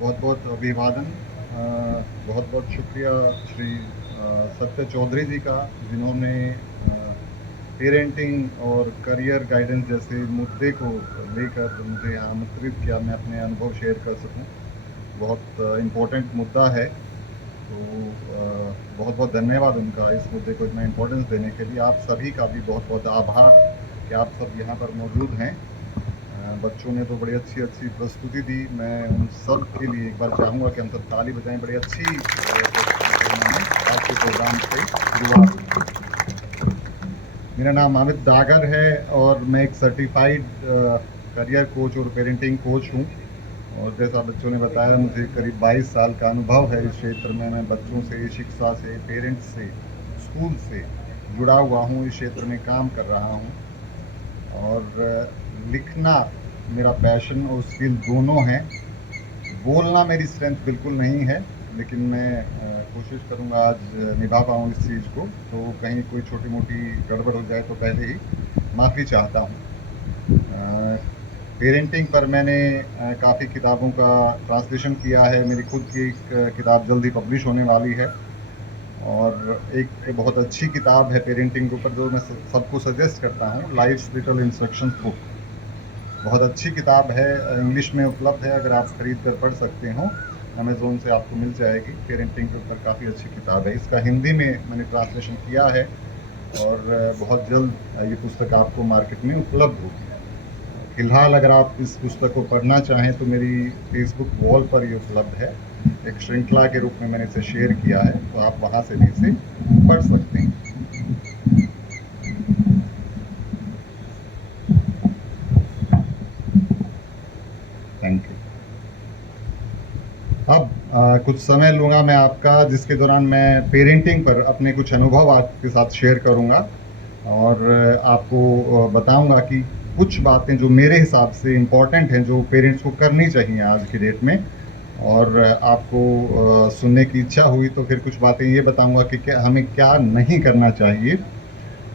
बहुत बहुत अभिवादन। बहुत बहुत शुक्रिया श्री सत्य चौधरी जी का, जिन्होंने पेरेंटिंग और करियर गाइडेंस जैसे मुद्दे को लेकर मुझे आमंत्रित किया, मैं अपने अनुभव शेयर कर सकूं। बहुत इम्पोर्टेंट मुद्दा है, तो बहुत बहुत धन्यवाद उनका इस मुद्दे को इतना इम्पोर्टेंस देने के लिए। आप सभी का भी बहुत बहुत आभार कि आप सब यहाँ पर मौजूद हैं। बच्चों ने तो बड़ी अच्छी अच्छी प्रस्तुति दी। मैं उन सब के लिए एक बार चाहूँगा कि हम सब ताली बजाएं। बड़ी अच्छी प्रस्तुति से उन्होंने आज के प्रोग्राम से शुरुआत की। मेरा नाम अमित डागर है और मैं एक सर्टिफाइड करियर कोच और पेरेंटिंग कोच हूँ। और जैसा बच्चों ने बताया, मुझे करीब 22 साल का अनुभव है इस क्षेत्र में। मैं बच्चों से, शिक्षा से, पेरेंट्स से, स्कूल से जुड़ा हुआ हूँ, इस क्षेत्र में काम कर रहा हूँ। और लिखना मेरा पैशन और स्किल दोनों हैं। बोलना मेरी स्ट्रेंथ बिल्कुल नहीं है, लेकिन मैं कोशिश करूंगा आज निभा पाऊँ इस चीज़ को। तो कहीं कोई छोटी मोटी गड़बड़ हो जाए तो पहले ही माफ़ी चाहता हूँ। पेरेंटिंग पर मैंने काफ़ी किताबों का ट्रांसलेशन किया है। मेरी खुद की एक किताब जल्दी पब्लिश होने वाली है, और एक बहुत अच्छी किताब है पेरेंटिंग के ऊपर जो मैं सबको सजेस्ट करता हूँ, लाइफ्स लिटिल इंस्ट्रक्शंस बुक। बहुत अच्छी किताब है, इंग्लिश में उपलब्ध है, अगर आप खरीद कर पढ़ सकते हो, अमेज़ोन से आपको मिल जाएगी। पेरेंटिंग के ऊपर काफ़ी अच्छी किताब है। इसका हिंदी में मैंने ट्रांसलेशन किया है, और बहुत जल्द ये पुस्तक आपको मार्केट में उपलब्ध होगी। फिलहाल अगर आप इस पुस्तक को पढ़ना चाहें तो मेरी फेसबुक वॉल पर ये उपलब्ध है। एक श्रृंखला के रूप में मैंने इसे शेयर किया है, तो आप वहाँ से भी इसे पढ़ सकते हैं। Thank you. अब कुछ समय लूँगा मैं आपका, जिसके दौरान मैं पेरेंटिंग पर अपने कुछ अनुभव आपके साथ शेयर करूँगा, और आपको बताऊँगा कि कुछ बातें जो मेरे हिसाब से इम्पॉर्टेंट हैं, जो पेरेंट्स को करनी चाहिए आज की डेट में। और आपको सुनने की इच्छा हुई तो फिर कुछ बातें ये बताऊँगा कि क्या हमें क्या नहीं करना चाहिए।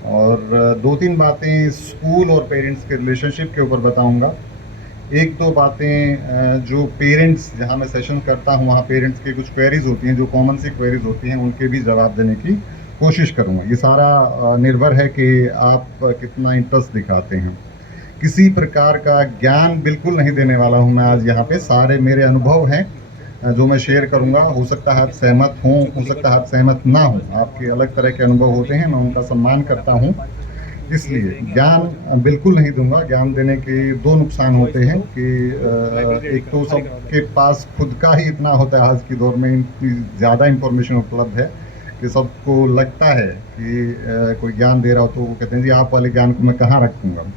और दो तीन बातें स्कूल और पेरेंट्स के रिलेशनशिप के ऊपर बताऊँगा। एक दो बातें जो पेरेंट्स, जहाँ मैं सेशन करता हूँ वहाँ पेरेंट्स की कुछ क्वेरीज होती हैं, जो कॉमन सी क्वेरीज होती हैं, उनके भी जवाब देने की कोशिश करूँगा। ये सारा निर्भर है कि आप कितना इंटरेस्ट दिखाते हैं। किसी प्रकार का ज्ञान बिल्कुल नहीं देने वाला हूँ मैं आज यहाँ पे। सारे मेरे अनुभव हैं जो मैं शेयर करूँगा। हो सकता है आप सहमत हों, हो सकता है आप सहमत ना हों, आपके अलग तरह के अनुभव होते हैं, मैं उनका सम्मान करता हूँ। इसलिए ज्ञान बिल्कुल नहीं दूंगा। ज्ञान देने के दो नुकसान होते हैं कि एक तो सबके पास खुद का ही इतना होता है, आज की दौर में इतनी ज़्यादा इंफॉर्मेशन उपलब्ध है कि सबको लगता है कि कोई ज्ञान दे रहा हो तो वो कहते हैं जी आप वाले ज्ञान को मैं कहाँ रखूँगा।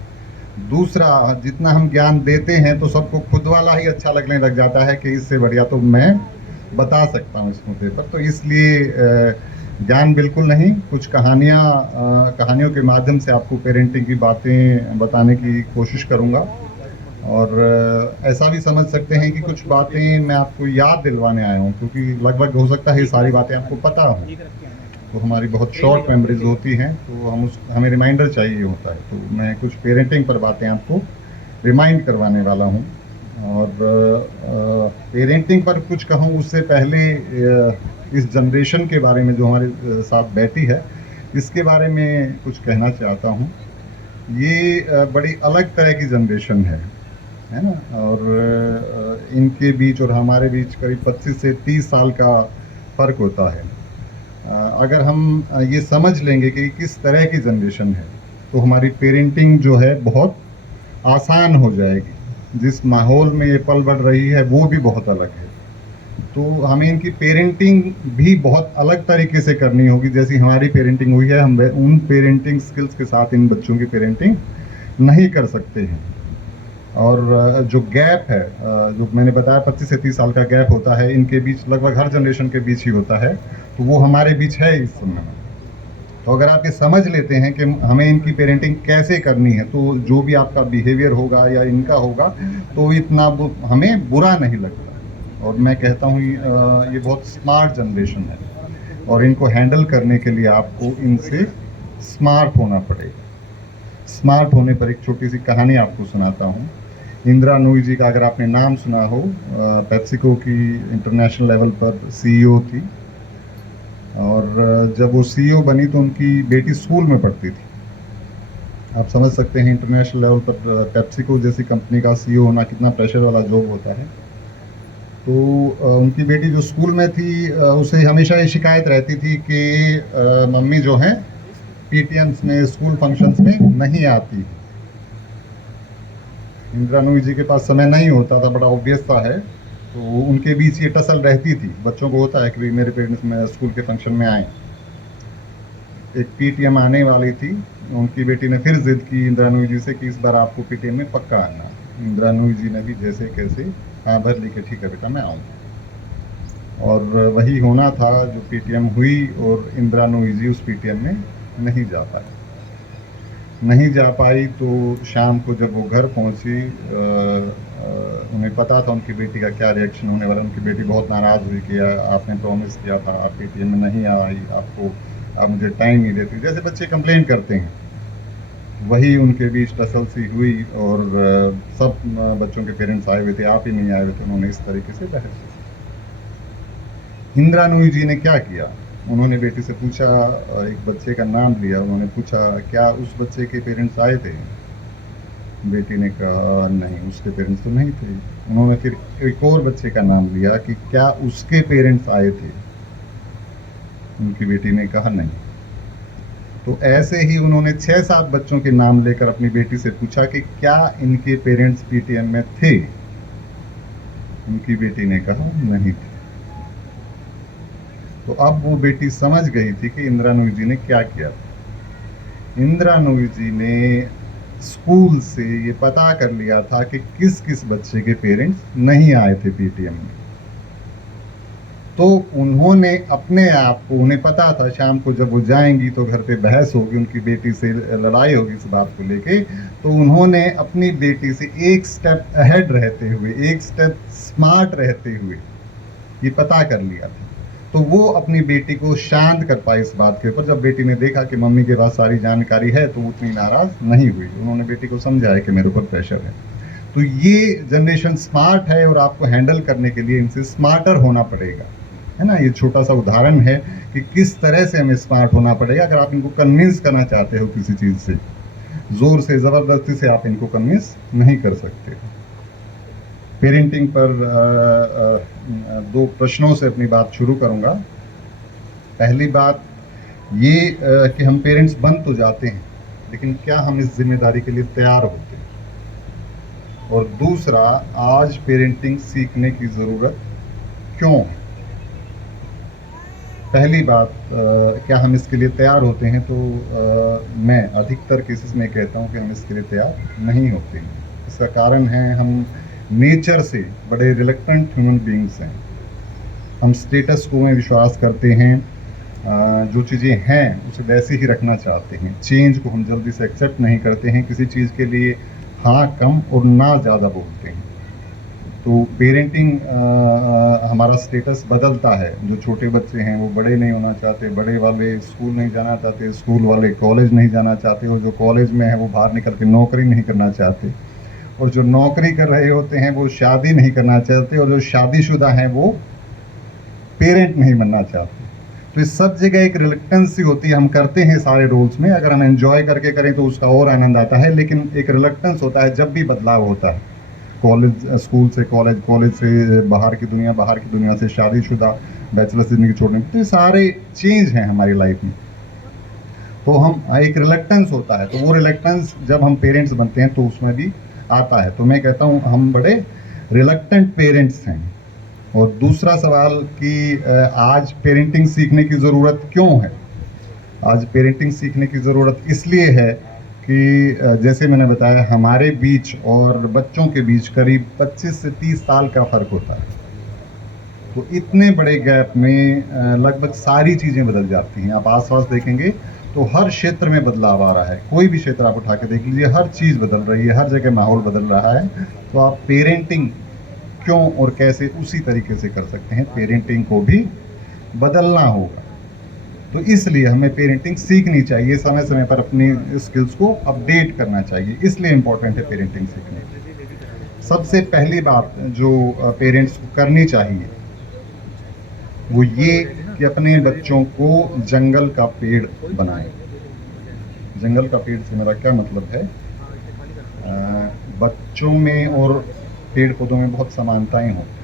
दूसरा, जितना हम ज्ञान देते हैं तो सबको खुद वाला ही अच्छा लगने लग जाता है कि इससे बढ़िया तो मैं बता सकता हूँ इस मुद्दे पर। तो इसलिए ज्ञान बिल्कुल नहीं। कुछ कहानियों के माध्यम से आपको पेरेंटिंग की बातें बताने की कोशिश करूँगा। और ऐसा भी समझ सकते हैं कि कुछ बातें मैं आपको याद दिलवाने आया हूँ, क्योंकि लगभग हो सकता है ये सारी बातें आपको पता हो। तो हमारी बहुत शॉर्ट मेमोरीज होती हैं, तो हमें रिमाइंडर चाहिए होता है। तो मैं कुछ पेरेंटिंग पर बातें आपको रिमाइंड करवाने वाला हूँ। और पेरेंटिंग पर कुछ कहूँ उससे पहले इस जनरेशन के बारे में जो हमारे साथ बैठी है, इसके बारे में कुछ कहना चाहता हूँ। ये बड़ी अलग तरह की जनरेशन है ना। और इनके बीच और हमारे बीच करीब 25 से 30 साल का फ़र्क होता है। अगर हम ये समझ लेंगे कि किस तरह की जनरेशन है, तो हमारी पेरेंटिंग जो है बहुत आसान हो जाएगी। जिस माहौल में ये पल बढ़ रही है वो भी बहुत अलग है। तो हमें इनकी पेरेंटिंग भी बहुत अलग तरीके से करनी होगी। जैसी हमारी पेरेंटिंग हुई है, हम उन पेरेंटिंग स्किल्स के साथ इन बच्चों की पेरेंटिंग नहीं कर सकते हैं। और जो गैप है, जो मैंने बताया 25 से 30 साल का गैप होता है इनके बीच, लगभग हर जनरेशन के बीच ही होता है, तो वो हमारे बीच है इस समय में। तो अगर आप ये समझ लेते हैं कि हमें इनकी पेरेंटिंग कैसे करनी है, तो जो भी आपका बिहेवियर होगा या इनका होगा, तो इतना हमें बुरा नहीं लगता। और मैं कहता हूँ ये बहुत स्मार्ट जनरेशन है, और इनको हैंडल करने के लिए आपको इनसे स्मार्ट होना पड़ेगा। स्मार्ट होने पर एक छोटी सी कहानी आपको सुनाता हूँ। इंदिरा नूई जी का अगर आपने नाम सुना हो, पेप्सिको की इंटरनेशनल लेवल पर सीईओ थी। और जब वो सीईओ बनी तो उनकी बेटी स्कूल में पढ़ती थी। आप समझ सकते हैं इंटरनेशनल लेवल पर पेप्सिको जैसी कंपनी का सीईओ होना कितना प्रेशर वाला जॉब होता है। तो उनकी बेटी जो स्कूल में थी, उसे हमेशा ये शिकायत रहती थी कि मम्मी जो है पीटीएम्स में, स्कूल फंक्शंस में नहीं आती। इंदिरा नूई जी के पास समय नहीं होता था, बड़ा ऑब्वियस सा है। तो उनके बीच ये टसल रहती थी। बच्चों को होता है कि भाई मेरे पेरेंट्स में स्कूल के फंक्शन में आए। एक पीटीएम आने वाली थी, उनकी बेटी ने फिर जिद की इंदिरा नूई जी से कि इस बार आपको पीटीएम में पक्का आना। इंदिरा नूई जी ने भी जैसे कैसे हाँ भर ली कि ठीक है बेटा मैं आऊँगा। और वही होना था जो पीटीएम हुई, और इंदिरा नूई जी उस पीटीएम में नहीं जा पाई। नहीं जा पाई तो शाम को जब वो घर पहुंची, उन्हें पता था उनकी बेटी का क्या रिएक्शन होने वाला। उनकी बेटी बहुत नाराज़ हुई कि आपने प्रॉमिस किया था, आप पीटीएम में नहीं आई, आप मुझे टाइम नहीं देती, जैसे बच्चे कंप्लेन करते हैं। वही उनके बीच टसल सी हुई, और सब बच्चों के पेरेंट्स आए हुए थे, आप ही नहीं आए हुए थे। उन्होंने इस तरीके से बहस की। इंदिरा नूई जी ने क्या किया, उन्होंने बेटी से पूछा, एक बच्चे का नाम लिया, उन्होंने पूछा क्या उस बच्चे के पेरेंट्स आए थे। बेटी ने कहा नहीं, उसके पेरेंट्स तो नहीं थे। उन्होंने फिर एक और बच्चे का नाम लिया कि क्या उसके पेरेंट्स आए थे। उनकी बेटी ने कहा नहीं। तो ऐसे ही उन्होंने 6-7 बच्चों के नाम लेकर अपनी बेटी से पूछा कि क्या इनके पेरेंट्स पीटीएम में थे। उनकी बेटी ने कहा नहीं थे। तो अब वो बेटी समझ गई थी कि इंदिरा नूई जी ने क्या किया था। इंदिरा नूई जी ने स्कूल से ये पता कर लिया था कि किस किस बच्चे के पेरेंट्स नहीं आए थे पीटीएम में। तो उन्होंने अपने आप को, उन्हें पता था शाम को जब वो जाएंगी तो घर पे बहस होगी, उनकी बेटी से लड़ाई होगी इस बात को लेके। तो उन्होंने अपनी बेटी से एक स्टेप अहेड रहते हुए, एक स्टेप स्मार्ट रहते हुए ये पता कर लिया था। तो वो अपनी बेटी को शांत कर पाई इस बात के ऊपर। जब बेटी ने देखा कि मम्मी के पास सारी जानकारी है तो वो उतनी नाराज नहीं हुई। उन्होंने बेटी को समझाया कि मेरे ऊपर प्रेशर है। तो ये जनरेशन स्मार्ट है, और आपको हैंडल करने के लिए इनसे स्मार्टर होना पड़ेगा, है ना। ये छोटा सा उदाहरण है कि किस तरह से हमें स्मार्ट होना पड़ेगा। अगर आप इनको कन्विंस करना चाहते हो किसी चीज़ से, जोर से ज़बरदस्ती से आप इनको कन्विंस नहीं कर सकते। पेरेंटिंग पर दो प्रश्नों से अपनी बात शुरू करूंगा। पहली बात ये कि हम पेरेंट्स बन तो जाते हैं, लेकिन क्या हम इस जिम्मेदारी के लिए तैयार होते हैं। और दूसरा, आज पेरेंटिंग सीखने की ज़रूरत क्यों है। पहली बात, क्या हम इसके लिए तैयार होते हैं, तो मैं अधिकतर केसेस में कहता हूँ कि हम इसके लिए तैयार नहीं होते हैं। इसका कारण है हम नेचर से बड़े रिलक्टेंट ह्यूमन बीइंग्स हैं। हम स्टेटस को में विश्वास करते हैं, जो चीज़ें हैं उसे वैसे ही रखना चाहते हैं। चेंज को हम जल्दी से एक्सेप्ट नहीं करते हैं। किसी चीज़ के लिए हाँ कम और ना ज़्यादा बोलते हैं। तो पेरेंटिंग, हमारा स्टेटस बदलता है। जो छोटे बच्चे हैं वो बड़े नहीं होना चाहते, बड़े वाले स्कूल नहीं जाना चाहते, स्कूल वाले कॉलेज नहीं जाना चाहते, और जो कॉलेज में है वो बाहर निकल के नौकरी नहीं करना चाहते, और जो नौकरी कर रहे होते हैं वो शादी नहीं करना चाहते, और जो शादीशुदा हैं वो पेरेंट नहीं बनना चाहते। तो इस सब जगह एक रिलक्टेंसी होती है। हम करते हैं सारे रोल्स में, अगर हम एंजॉय करके करें तो उसका और आनंद आता है, लेकिन एक रिलक्टेंस होता है जब भी बदलाव होता है। कॉलेज, स्कूल से कॉलेज, कॉलेज से बाहर की दुनिया, बाहर की दुनिया से शादीशुदा, बैचलर ज़िंदगी छोड़ने, तो ये सारे चेंज हैं हमारी लाइफ में। तो हम एक रिलक्टेंस होता है, तो वो रिलक्टेंस जब हम पेरेंट्स बनते हैं तो उसमें भी आता है। तो मैं कहता हूँ हम बड़े रिलक्टेंट पेरेंट्स हैं। और दूसरा सवाल कि आज पेरेंटिंग सीखने की ज़रूरत क्यों है। आज पेरेंटिंग सीखने की ज़रूरत इसलिए है कि जैसे मैंने बताया, हमारे बीच और बच्चों के बीच करीब 25 से 30 साल का फ़र्क होता है। तो इतने बड़े गैप में लगभग सारी चीज़ें बदल जाती हैं। आप आसपास देखेंगे तो हर क्षेत्र में बदलाव आ रहा है। कोई भी क्षेत्र आप उठा के देख लीजिए, हर चीज़ बदल रही है, हर जगह माहौल बदल रहा है। तो आप पेरेंटिंग क्यों और कैसे उसी तरीके से कर सकते हैं। पेरेंटिंग को भी बदलना होगा, तो इसलिए हमें पेरेंटिंग सीखनी चाहिए, समय समय पर अपनी स्किल्स को अपडेट करना चाहिए। इसलिए इम्पोर्टेंट है पेरेंटिंग सीखने। सबसे पहली बात जो पेरेंट्स को करनी चाहिए वो ये कि अपने बच्चों को जंगल का पेड़ बनाएं। जंगल का पेड़ से मेरा क्या मतलब है, बच्चों में और पेड़ पौधों में बहुत समानताएं होती हैं।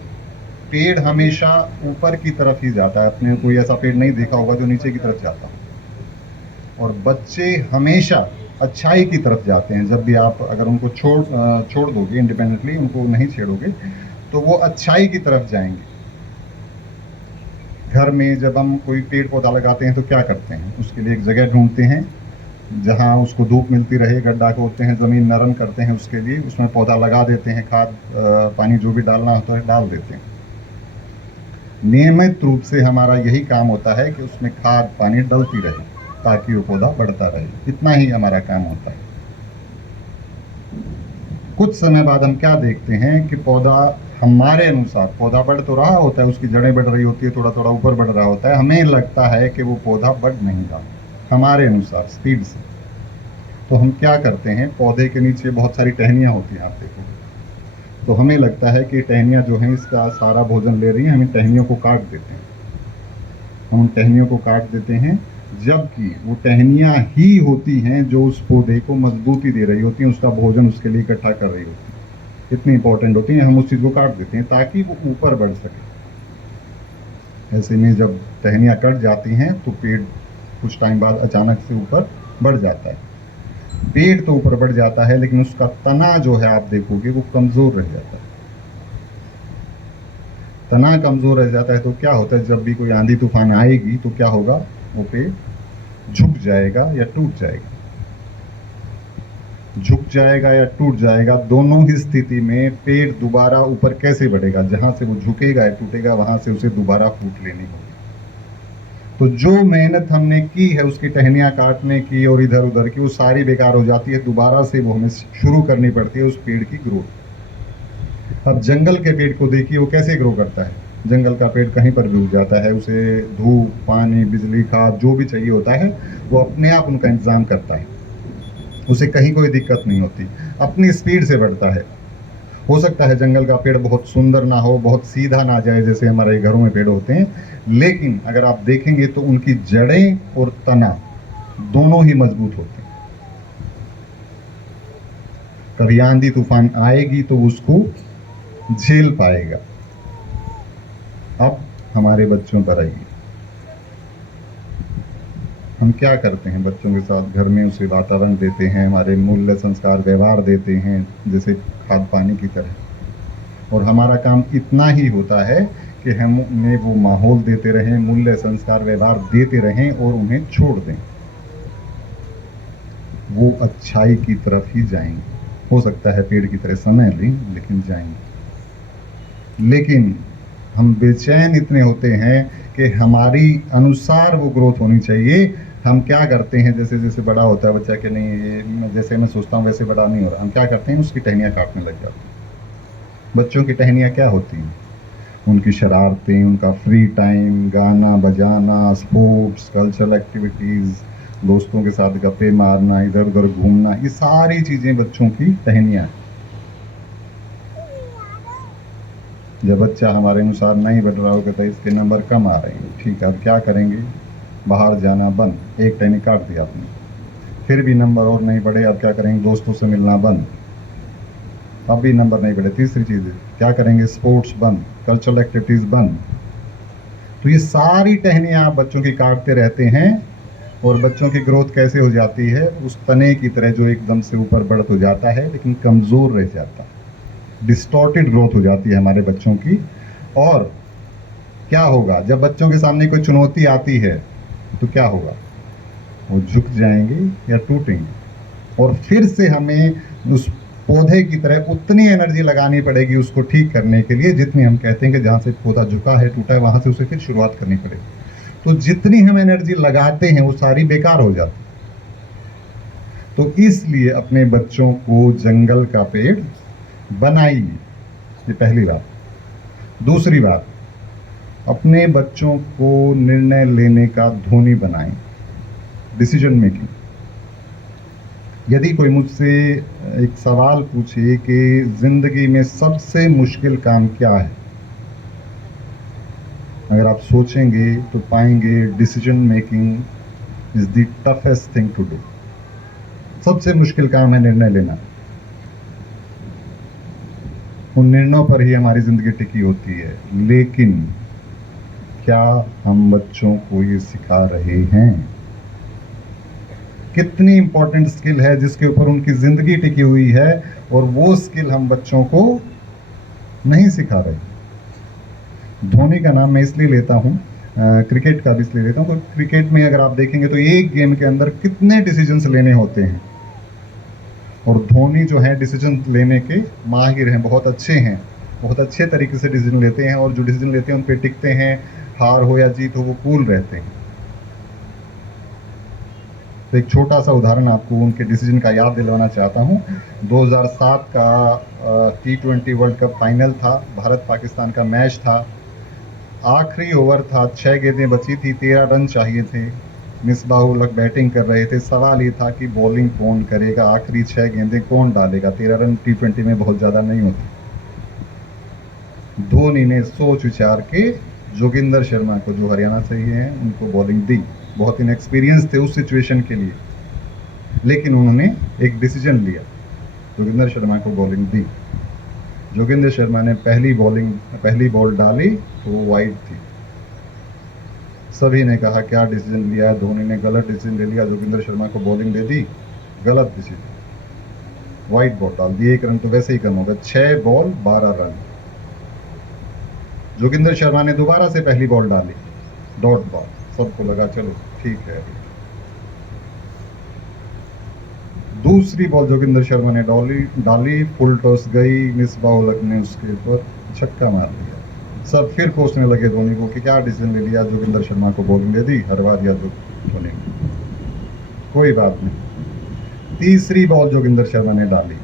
पेड़ हमेशा ऊपर की तरफ ही जाता है, आपने कोई ऐसा पेड़ नहीं देखा होगा जो नीचे की तरफ जाता हो। और बच्चे हमेशा अच्छाई की तरफ जाते हैं। जब भी आप अगर उनको छोड़ दोगे इंडिपेंडेंटली, उनको नहीं छेड़ोगे, तो वो अच्छाई की तरफ जाएंगे। घर में जब हम कोई पेड़ पौधा लगाते हैं तो क्या करते हैं, उसके लिए एक जगह ढूंढते हैं जहाँ उसको धूप मिलती रहे, गड्ढा खोदते हैं, ज़मीन नरम करते हैं, उसके लिए उसमें पौधा लगा देते हैं, खाद पानी जो भी डालना होता है डाल देते हैं। नियमित रूप से हमारा यही काम होता है कि उसमें खाद पानी डलती रहे ताकि वो पौधा बढ़ता रहे। इतना ही हमारा काम होता है। कुछ समय बाद हम क्या देखते हैं कि पौधा हमारे अनुसार, पौधा बढ़ तो रहा होता है, उसकी जड़ें बढ़ रही होती है, थोड़ा थोड़ा ऊपर बढ़ रहा होता है, हमें लगता है कि वो पौधा बढ़ नहीं रहा हमारे अनुसार स्पीड से। तो हम क्या करते हैं, पौधे के नीचे बहुत सारी टहनियाँ होती हैं, आप देखो, तो हमें लगता है कि टहनियाँ जो हैं इसका सारा भोजन ले रही हैं, हम इन टहनियों को काट देते हैं। हम उन टहनियों को काट देते हैं, जबकि वो टहनियाँ ही होती हैं जो उस पौधे को मजबूती दे रही होती हैं, उसका भोजन उसके लिए इकट्ठा कर रही होती है, इतनी इंपॉर्टेंट होती हैं। हम उस चीज़ को काट देते हैं ताकि वो ऊपर बढ़ सके। ऐसे में जब टहनियाँ कट जाती हैं तो पेड़ कुछ टाइम बाद अचानक से ऊपर बढ़ जाता है। पेड़ तो ऊपर बढ़ जाता है, लेकिन उसका तना जो है आप देखोगे वो कमज़ोर रह जाता है। तना कमज़ोर रह जाता है तो क्या होता है, जब भी कोई आंधी तूफान आएगी तो क्या होगा, वो पेड़ झुक जाएगा या टूट जाएगा। झुक जाएगा या टूट जाएगा, दोनों ही स्थिति में पेड़ दोबारा ऊपर कैसे बढ़ेगा, जहां से वो झुकेगा या टूटेगा वहां से उसे दोबारा फूट लेनी होगी। तो जो मेहनत हमने की है उसकी टहनियाँ काटने की और इधर उधर की, वो सारी बेकार हो जाती है। दोबारा से वो हमें शुरू करनी पड़ती है उस पेड़ की ग्रोथ। अब जंगल के पेड़ को देखिए वो कैसे ग्रो करता है। जंगल का पेड़ कहीं पर भी उग जाता है, उसे धूप पानी बिजली खाद जो भी चाहिए होता है वो अपने आप उनका इंतजाम करता है, उसे कहीं कोई दिक्कत नहीं होती, अपनी स्पीड से बढ़ता है। हो सकता है जंगल का पेड़ बहुत सुंदर ना हो, बहुत सीधा ना जाए जैसे हमारे घरों में पेड़ होते हैं, लेकिन अगर आप देखेंगे तो उनकी जड़ें और तना दोनों ही मजबूत होते हैं। कभी आंधी तूफान आएगी तो उसको झेल पाएगा। अब हमारे बच्चों पर आइए, हम क्या करते हैं बच्चों के साथ, घर में उसे वातावरण देते हैं, हमारे मूल्य संस्कार व्यवहार देते हैं जैसे खाद पानी की तरह, और हमारा काम इतना ही होता है कि हम उन्हें वो माहौल देते रहें, मूल्य संस्कार व्यवहार देते रहें और उन्हें छोड़ दें। वो अच्छाई की तरफ ही जाएंगे। हो सकता है पेड़ की तरह समय लें, लेकिन जाएंगे। लेकिन हम बेचैन इतने होते हैं कि हमारी अनुसार वो ग्रोथ होनी चाहिए। हम क्या करते हैं, जैसे जैसे बड़ा होता है बच्चा कि नहीं ये जैसे मैं सोचता हूँ वैसे बड़ा नहीं हो रहा, हम क्या करते हैं उसकी टहनियाँ काटने लग जाते हैं। बच्चों की टहनियाँ क्या होती हैं, उनकी शरारतें, उनका फ्री टाइम, गाना बजाना, स्पोर्ट्स, कल्चरल एक्टिविटीज़, दोस्तों के साथ गप्पे मारना, इधर उधर घूमना, ये सारी चीज़ें बच्चों की टहनियाँ। जब बच्चा हमारे अनुसार नहीं बढ़ रहा होगा तो इसके नंबर कम आ रहे हैं, ठीक है, अब क्या करेंगे, बाहर जाना बंद, एक टहनी काट दिया आपने, फिर भी नंबर और नहीं बढ़े, अब क्या करेंगे, दोस्तों से मिलना बंद, अब भी नंबर नहीं बढ़े, तीसरी चीज़ क्या करेंगे, स्पोर्ट्स बंद, कल्चरल एक्टिविटीज़ बंद। तो ये सारी टहनियाँ आप बच्चों की काटते रहते हैं और बच्चों की ग्रोथ कैसे हो जाती है, उस तने की तरह जो एकदम से ऊपर बढ़ तो जाता है लेकिन कमज़ोर रह जाता है, डिस्टॉर्टेड ग्रोथ हो जाती है हमारे बच्चों की। और क्या होगा, जब बच्चों के सामने कोई चुनौती आती है तो क्या होगा, वो झुक जाएंगे या टूटेंगे, और फिर से हमें उस पौधे की तरह उतनी एनर्जी लगानी पड़ेगी उसको ठीक करने के लिए जितनी हम कहते हैं कि जहाँ से पौधा झुका है टूटा है वहाँ से उसे फिर शुरुआत करनी पड़ेगी। तो जितनी हम एनर्जी लगाते हैं वो सारी बेकार हो जाती है। तो इसलिए अपने बच्चों को जंगल का पेड़ बनाइए, ये पहली बात। दूसरी बात, अपने बच्चों को निर्णय लेने का धोनी बनाएं, डिसीजन मेकिंग। यदि कोई मुझसे एक सवाल पूछे कि ज़िंदगी में सबसे मुश्किल काम क्या है, अगर आप सोचेंगे तो पाएंगे decision making is the toughest thing to do. सबसे मुश्किल काम है निर्णय लेना। उन निर्णयों पर ही हमारी जिंदगी टिकी होती है। लेकिन क्या हम बच्चों को ये सिखा रहे हैं? कितनी इंपॉर्टेंट स्किल है जिसके ऊपर उनकी जिंदगी टिकी हुई है, और वो स्किल हम बच्चों को नहीं सिखा रहे। धोनी का नाम मैं इसलिए लेता हूँ, क्रिकेट का भी इसलिए लेता हूँ, क्योंकि क्रिकेट में अगर आप देखेंगे तो एक गेम के अंदर कितने डिसीजंस लेने होते हैं, और धोनी जो है डिसीजन लेने के माहिर हैं, बहुत अच्छे हैं, बहुत अच्छे तरीके से डिसीजन लेते हैं, और जो डिसीजन लेते हैं उन पे टिकते हैं। हार हो या जीत हो वो कूल रहते हैं। तो एक छोटा सा उदाहरण आपको उनके डिसीजन का याद दिलवाना चाहता हूँ। 2007 का T20 वर्ल्ड कप फाइनल था, भारत पाकिस्तान का मैच था। आखिरी ओवर था, 6 गेंदें बची थी, 13 रन चाहिए थे। मिसबाह उल हक बैटिंग कर रहे थे। सवाल ये था कि बॉलिंग कौन करेगा, आखिरी 6 गेंदें कौन डालेगा। 13 रन T20 में बहुत ज़्यादा नहीं होते। धोनी ने सोच विचार के जोगिंदर शर्मा को, जो हरियाणा से ही हैं, उनको बॉलिंग दी। बहुत इनएक्सपीरियंस थे उस सिचुएशन के लिए, लेकिन उन्होंने एक डिसीजन लिया, जोगिंदर शर्मा को बॉलिंग दी। जोगिंदर शर्मा ने पहली बॉल डाली तो वो वाइड थी। सभी ने कहा क्या डिसीजन लिया है, धोनी ने गलत डिसीजन ले लिया, जोगिंदर शर्मा को बॉलिंग दे दी, गलत डिसीजन, वाइड बॉल डाल दी। 1 रन तो वैसे ही कम होगा। 6 बॉल 12 रन। जोगिंदर शर्मा ने दोबारा से पहली बॉल डाली, डॉट बॉल। सबको लगा चलो ठीक है। दूसरी बॉल जोगिंदर शर्मा ने डाली, फुल टॉस गई, मिसबाह उल हक ने उसके ऊपर छक्का मार दिया। सब फिर कोसने लगे धोनी को कि क्या डिसीजन ले लिया, जोगिंदर शर्मा को बॉलिंग दे दी, हरवा दिया धोनी को। कोई बात नहीं। तीसरी बॉल जोगिंदर शर्मा ने डाली,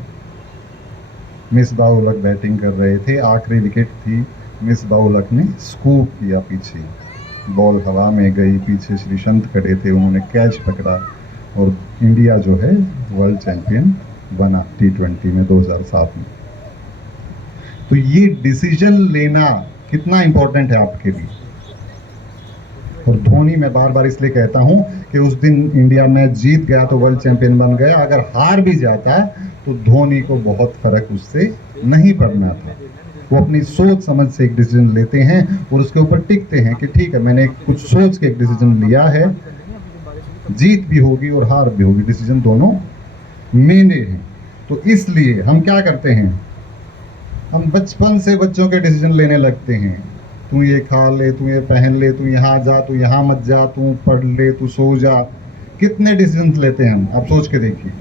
मिसबाह उल हक बैटिंग कर रहे थे, आखिरी विकेट थी। मिसबाह उल हक ने स्कूप किया पीछे, बॉल हवा में गई, पीछे श्रीसंत खड़े थे, उन्होंने कैच पकड़ा, और इंडिया जो है वर्ल्ड चैंपियन बना T20 में 2007 में। तो ये डिसीजन लेना कितना इंपॉर्टेंट है आपके लिए। और धोनी, मैं बार बार इसलिए कहता हूं कि उस दिन इंडिया मैच जीत गया तो वर्ल्ड चैंपियन बन गया। अगर हार भी जाता तो धोनी को बहुत फर्क उससे नहीं पड़ना था। वो अपनी सोच समझ से एक डिसीजन लेते हैं और उसके ऊपर टिकते हैं कि ठीक है, मैंने कुछ सोच के एक डिसीजन लिया है, जीत भी होगी और हार भी होगी, डिसीजन दोनों मेरे हैं। तो इसलिए हम क्या करते हैं, हम बचपन से बच्चों के डिसीजन लेने लगते हैं। तू ये खा ले, तू ये पहन ले, तू यहाँ जा, तू यहाँ मत जा, तू पढ़ ले, तू सो जा। कितने डिसीजन लेते हैं हम, आप सोच के देखिए।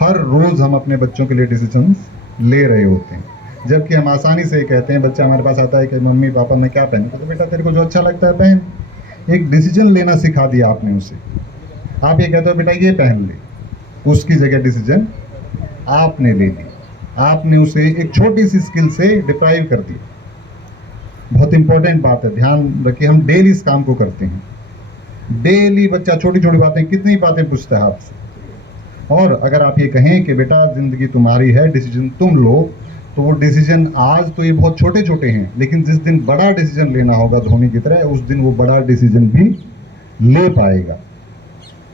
हर रोज हम अपने बच्चों के लिए डिसीजन ले रहे होते हैं, जबकि हम आसानी से कहते हैं, बच्चा हमारे पास आता है कि मम्मी पापा मैं क्या पहनूं, तो बेटा तेरे को जो अच्छा लगता है पहन। एक डिसीजन लेना सिखा दिया आपने उसे। आप ये कहते हो बेटा ये पहन ले, उसकी जगह डिसीजन आपने ले ली, आपने उसे एक छोटी सी स्किल से डिप्राइव कर दिया। बहुत इंपॉर्टेंट बात है, ध्यान रखिए। हम डेली इस काम को करते हैं। डेली बच्चा छोटी छोटी बातें, कितनी बातें पूछता है आपसे। और अगर आप ये कहें कि बेटा जिंदगी तुम्हारी है, डिसीजन तुम लो, तो वो डिसीजन आज तो ये बहुत छोटे छोटे हैं, लेकिन जिस दिन बड़ा डिसीजन लेना होगा धोनी की तरह, उस दिन वो बड़ा डिसीजन भी ले पाएगा।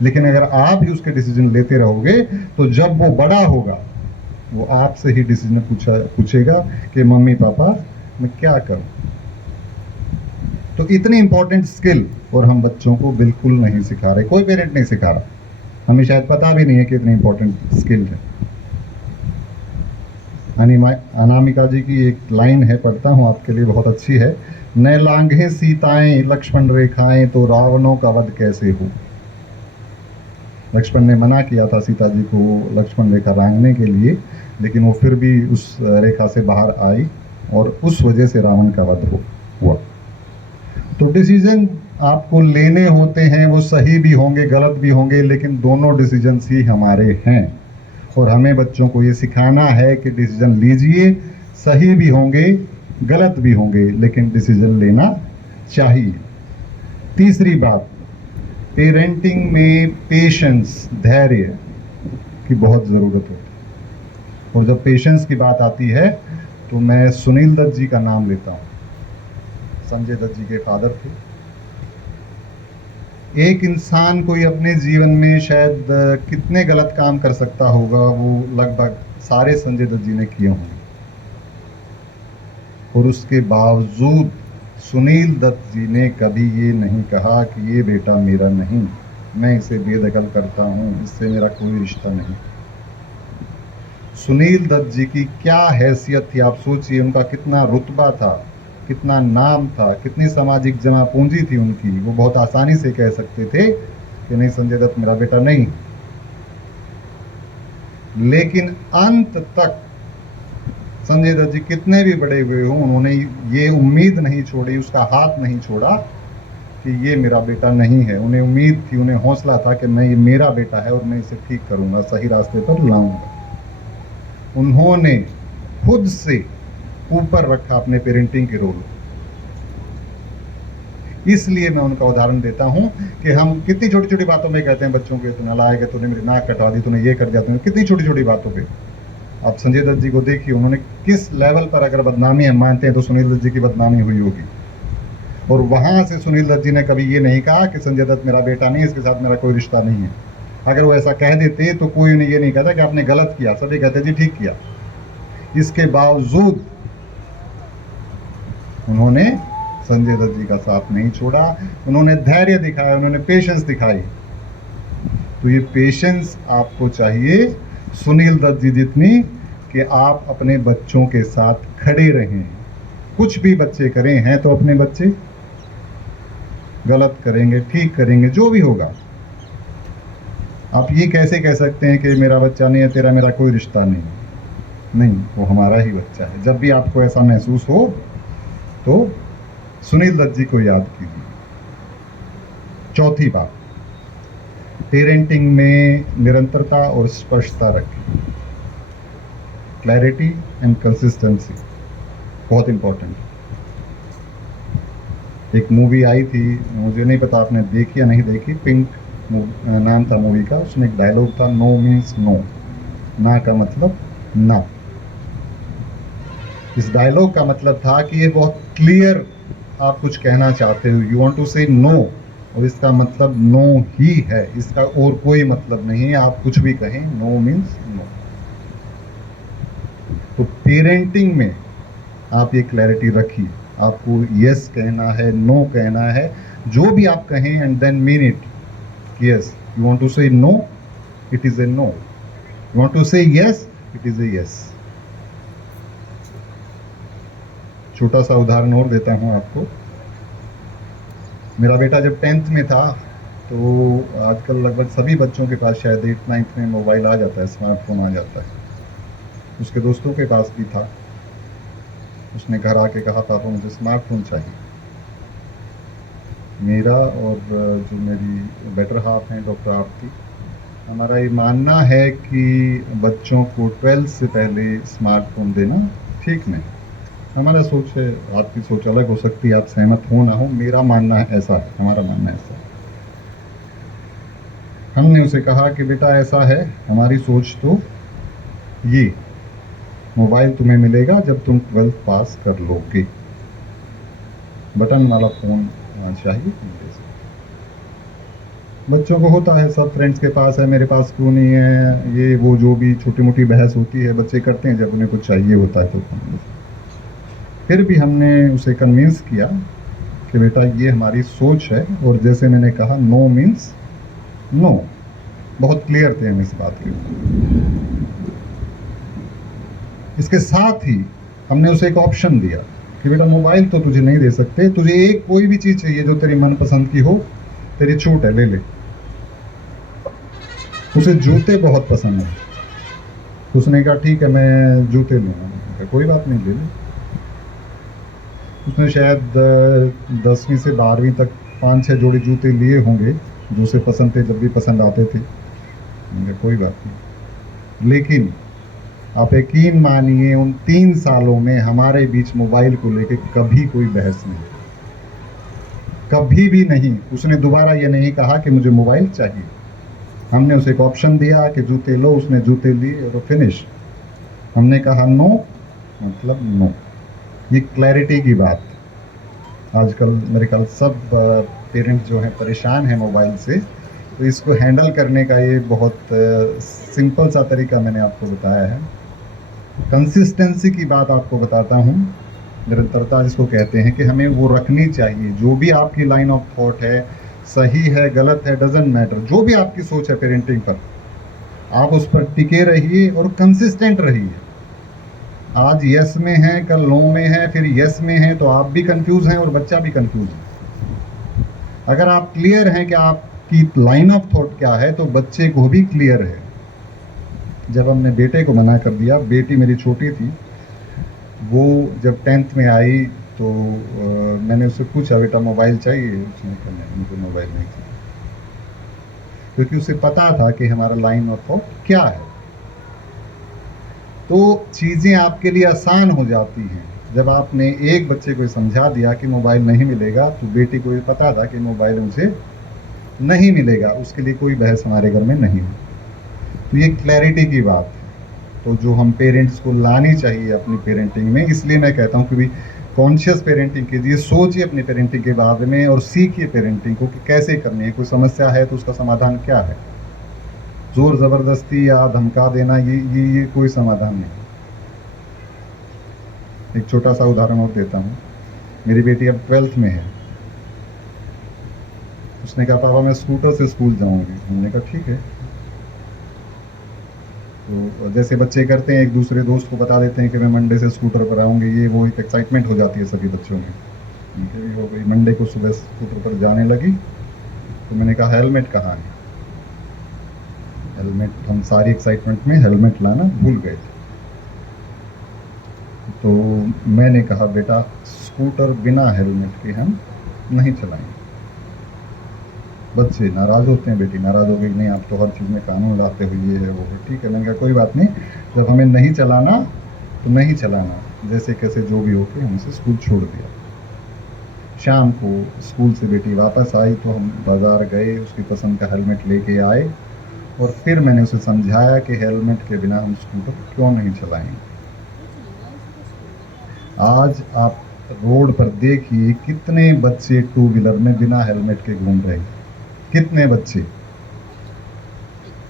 लेकिन अगर आप ही उसके डिसीजन लेते रहोगे तो जब वो बड़ा होगा वो आपसे ही डिसीजन पूछेगा कि मम्मी पापा मैं क्या करूं। तो इतनी इंपॉर्टेंट स्किल और हम बच्चों को बिल्कुल नहीं सिखा रहे, कोई पेरेंट नहीं सिखा रहा। हमें शायद पता भी नहीं है कि इतनी इंपॉर्टेंट स्किल है। अनामिका जी की एक लाइन है, पढ़ता हूँ आपके लिए, बहुत अच्छी है। न लांघे सीताएं लक्ष्मण रेखाएं, तो रावणों का वध कैसे हो। लक्ष्मण ने मना किया था सीता जी को लक्ष्मण रेखा लांघने के लिए, लेकिन वो फिर भी उस रेखा से बाहर आई और उस वजह से रावण का वध हुआ। तो डिसीजन आपको लेने होते हैं, वो सही भी होंगे गलत भी होंगे, लेकिन दोनों डिसीजंस ही हमारे हैं। और हमें बच्चों को ये सिखाना है कि डिसीजन लीजिए, सही भी होंगे गलत भी होंगे, लेकिन डिसीजन लेना चाहिए। तीसरी बात, पेरेंटिंग में पेशेंस, धैर्य की बहुत ज़रूरत होती है। और जब पेशेंस की बात आती है तो मैं सुनील दत्त जी का नाम लेता हूँ। संजय दत्त जी के फादर थे। एक इंसान कोई अपने जीवन में शायद कितने गलत काम कर सकता होगा, वो लगभग सारे संजय दत्त जी ने किए होंगे, और उसके बावजूद सुनील दत्त जी ने कभी ये नहीं कहा कि ये बेटा मेरा नहीं, मैं इसे बेदखल करता हूँ, इससे मेरा कोई रिश्ता नहीं। सुनील दत्त जी की क्या हैसियत थी, आप सोचिए, उनका कितना रुतबा था, कितना नाम था, कितनी सामाजिक जमा पूंजी थी उनकी। वो बहुत आसानी से कह सकते थे कि नहीं, संजय दत्त मेरा बेटा नहीं, लेकिन अंत तक संजय दत्त जी कितने भी बड़े हुए हों, उन्होंने ये उम्मीद नहीं छोड़ी, उसका हाथ नहीं छोड़ा कि ये मेरा बेटा नहीं है। उन्हें उम्मीद थी, उन्हें हौसला था कि मैं, ये मेरा बेटा है और मैं इसे ठीक करूंगा, सही रास्ते पर लाऊंगा। उन्होंने खुद से ऊपर रखा अपने पेरेंटिंग के रोल। इसलिए मैं उनका उदाहरण देता हूं कि हम कितनी छोटी छोटी बातों में कहते हैं बच्चों के, तूने लाया कि तूने मेरी नाक कटवा दी, तूने ये कर दिया, तूने, कितनी छोटी छोटी बातों पे। आप संजय दत्त जी को देखिए, उन्होंने किस लेवल पर, अगर बदनामी हम मानते हैं तो सुनील दत्त जी की बदनामी हुई होगी। और वहां से सुनील दत्त जी ने कभी ये नहीं कहा कि संजय दत्त मेरा बेटा नहीं, इसके साथ मेरा कोई रिश्ता नहीं है। अगर वो ऐसा कह देते तो कोई उन्हें ये नहीं कहता कि आपने गलत किया, सभी कहते जी ठीक किया। इसके बावजूद उन्होंने संजय दत्त जी का साथ नहीं छोड़ा, उन्होंने धैर्य दिखाया, उन्होंने पेशेंस दिखाई। तो ये पेशेंस आपको चाहिए सुनील दत्त जी जितनी, कि आप अपने बच्चों के साथ खड़े रहें। कुछ भी बच्चे करें, हैं तो अपने बच्चे, गलत करेंगे, ठीक करेंगे, जो भी होगा। आप ये कैसे कह सकते हैं कि मेरा बच्चा नहीं है, तेरा मेरा कोई रिश्ता नहीं? नहीं, वो हमारा ही बच्चा है। जब भी आपको ऐसा महसूस हो तो सुनील दत्त जी को याद कीजिए। चौथी बात, पेरेंटिंग में निरंतरता और स्पष्टता रखें। क्लैरिटी एंड कंसिस्टेंसी बहुत इंपॉर्टेंट है। एक मूवी आई थी, मुझे नहीं पता आपने देखी या नहीं देखी, पिंक नाम था मूवी का। उसमें एक डायलॉग था, नो मीन्स नो, ना का मतलब ना। इस डायलॉग का मतलब था कि ये बहुत क्लियर आप कुछ कहना चाहते हो, you want to say no, और इसका मतलब नो ही है, इसका और कोई मतलब नहीं है। आप कुछ भी कहें, नो मीन्स नो। तो पेरेंटिंग में आप ये क्लैरिटी रखिए, आपको यस कहना है, नो कहना है, जो भी आप कहें, and then mean it. Yes, you want to say no, it is a no. You want to say yes, it is a yes. छोटा सा उदाहरण और देता हूं आपको। मेरा बेटा जब 10th में था, तो आजकल लगभग सभी बच्चों के पास शायद 8th-9th में मोबाइल आ जाता है, स्मार्टफोन आ जाता है। उसके दोस्तों के पास भी था। उसने घर आके कहा, पापा मुझे स्मार्टफोन चाहिए। मेरा और जो मेरी बेटर हाफ हैं, डॉक्टर आरती, हमारा ये मानना है कि बच्चों को 12th से पहले स्मार्टफोन देना ठीक नहीं। हमारा सोच है, आपकी सोच अलग हो सकती है, आप सहमत हो ना हो, मेरा मानना है ऐसा है, हमारा मानना ऐसा है। हमने उसे कहा कि बेटा ऐसा है, हमारी सोच तो ये, मोबाइल तुम्हें मिलेगा जब तुम 12th पास कर लोगे, बटन वाला फ़ोन चाहिए। बच्चों को होता है, सब फ्रेंड्स के पास है, मेरे पास क्यों नहीं है, ये वो जो भी छोटी मोटी बहस होती है बच्चे करते हैं जब उन्हें कुछ चाहिए होता है तो। फिर भी हमने उसे कन्विंस किया कि बेटा ये हमारी सोच है, और जैसे मैंने कहा, नो मीन्स नो। बहुत क्लियर थे हम इस बात के ऊपर। इसके साथ ही हमने उसे एक ऑप्शन दिया कि बेटा मोबाइल तो तुझे नहीं दे सकते, तुझे एक कोई भी चीज़ चाहिए जो तेरी मनपसंद की हो, तेरी छूट है, ले ले। उसे जूते बहुत पसंद है, उसने कहा ठीक है मैं जूते लूँगा। कोई बात नहीं, ले ले। उसने शायद 10वीं से 12वीं तक 5-6 जोड़ी जूते लिए होंगे, जो उसे पसंद थे, जब भी पसंद आते थे। कोई बात नहीं। लेकिन आप यकीन मानिए, उन 3 सालों में हमारे बीच मोबाइल को लेकर कभी कोई बहस नहीं, कभी भी नहीं। उसने दोबारा ये नहीं कहा कि मुझे मोबाइल चाहिए। हमने उसे एक ऑप्शन दिया कि जूते लो, उसने जूते लिए और फिनिश। हमने कहा नो मतलब नो। ये क्लैरिटी की बात। आजकल मेरे ख्याल सब पेरेंट्स जो हैं परेशान हैं मोबाइल से, तो इसको हैंडल करने का ये बहुत सिंपल सा तरीका मैंने आपको बताया है। कंसिस्टेंसी की बात आपको बताता हूँ, निरंतरता जिसको कहते हैं, कि हमें वो रखनी चाहिए। जो भी आपकी लाइन ऑफ थॉट है, सही है गलत है डजेंट मैटर, जो भी आपकी सोच है पेरेंटिंग पर, आप उस पर टिके रहिए और कंसिस्टेंट रहिए। आज यस में है, कल नो में है, फिर यस में है, तो आप भी कंफ्यूज हैं और बच्चा भी कंफ्यूज है। अगर आप क्लियर हैं कि आपकी लाइन ऑफ थॉट क्या है, तो बच्चे को भी क्लियर है। जब हमने बेटे को मना कर दिया, बेटी मेरी छोटी थी, वो जब 10th में आई तो मैंने उससे पूछा बेटा मोबाइल चाहिए? उसने कहा नहीं, मुझे मोबाइल नहीं चाहिए, क्योंकि उसे पता था कि हमारा लाइन ऑफ थॉट क्या है। तो चीज़ें आपके लिए आसान हो जाती हैं जब आपने एक बच्चे को समझा दिया कि मोबाइल नहीं मिलेगा। तो बेटी को ये पता था कि मोबाइल मुझे नहीं मिलेगा, उसके लिए कोई बहस हमारे घर में नहीं है। तो ये क्लैरिटी की बात है, तो जो हम पेरेंट्स को लानी चाहिए अपनी पेरेंटिंग में। इसलिए मैं कहता हूँ कि भी कॉन्शियस पेरेंटिंग कीजिए, सोचिए अपनी पेरेंटिंग के बारे में और सीखिए पेरेंटिंग को कि कैसे करनी है। कोई समस्या है तो उसका समाधान क्या है। जोर ज़बरदस्ती या धमका देना ये कोई समाधान नहीं। एक छोटा सा उदाहरण और देता हूँ। मेरी बेटी अब 12th में है। उसने कहा पापा मैं स्कूटर से स्कूल जाऊंगी। हमने कहा ठीक है। तो जैसे बच्चे करते हैं, एक दूसरे दोस्त को बता देते हैं कि मैं मंडे से स्कूटर पर आऊँगी, ये वो एक एक्साइटमेंट हो जाती है सभी बच्चों में। उनकी भी हो गई। मंडे को सुबह स्कूटर पर जाने लगी, तो मैंने कहा हेलमेट कहाँ है? हेलमेट हम सारी एक्साइटमेंट में हेलमेट लाना भूल गए थे। तो मैंने कहा बेटा स्कूटर बिना हेलमेट के हम नहीं चलाएंगे। बच्चे नाराज़ होते हैं, बेटी नाराज़ हो गई, नहीं आप तो हर चीज़ में कानून लाते हो, ये है वो है। ठीक है, मैंने कहा कोई बात नहीं, जब हमें नहीं चलाना तो नहीं चलाना, जैसे कैसे जो भी हो के हमसे स्कूल छोड़ दिया। शाम को स्कूल से बेटी वापस आई तो हम बाज़ार गए, उसकी पसंद का हेलमेट लेके आए और फिर मैंने उसे समझाया कि हेलमेट के बिना हम स्कूटर क्यों नहीं चलाएंगे। आज आप रोड पर देखिए कितने बच्चे टू व्हीलर में बिना हेलमेट के घूम रहे हैं, कितने बच्चे।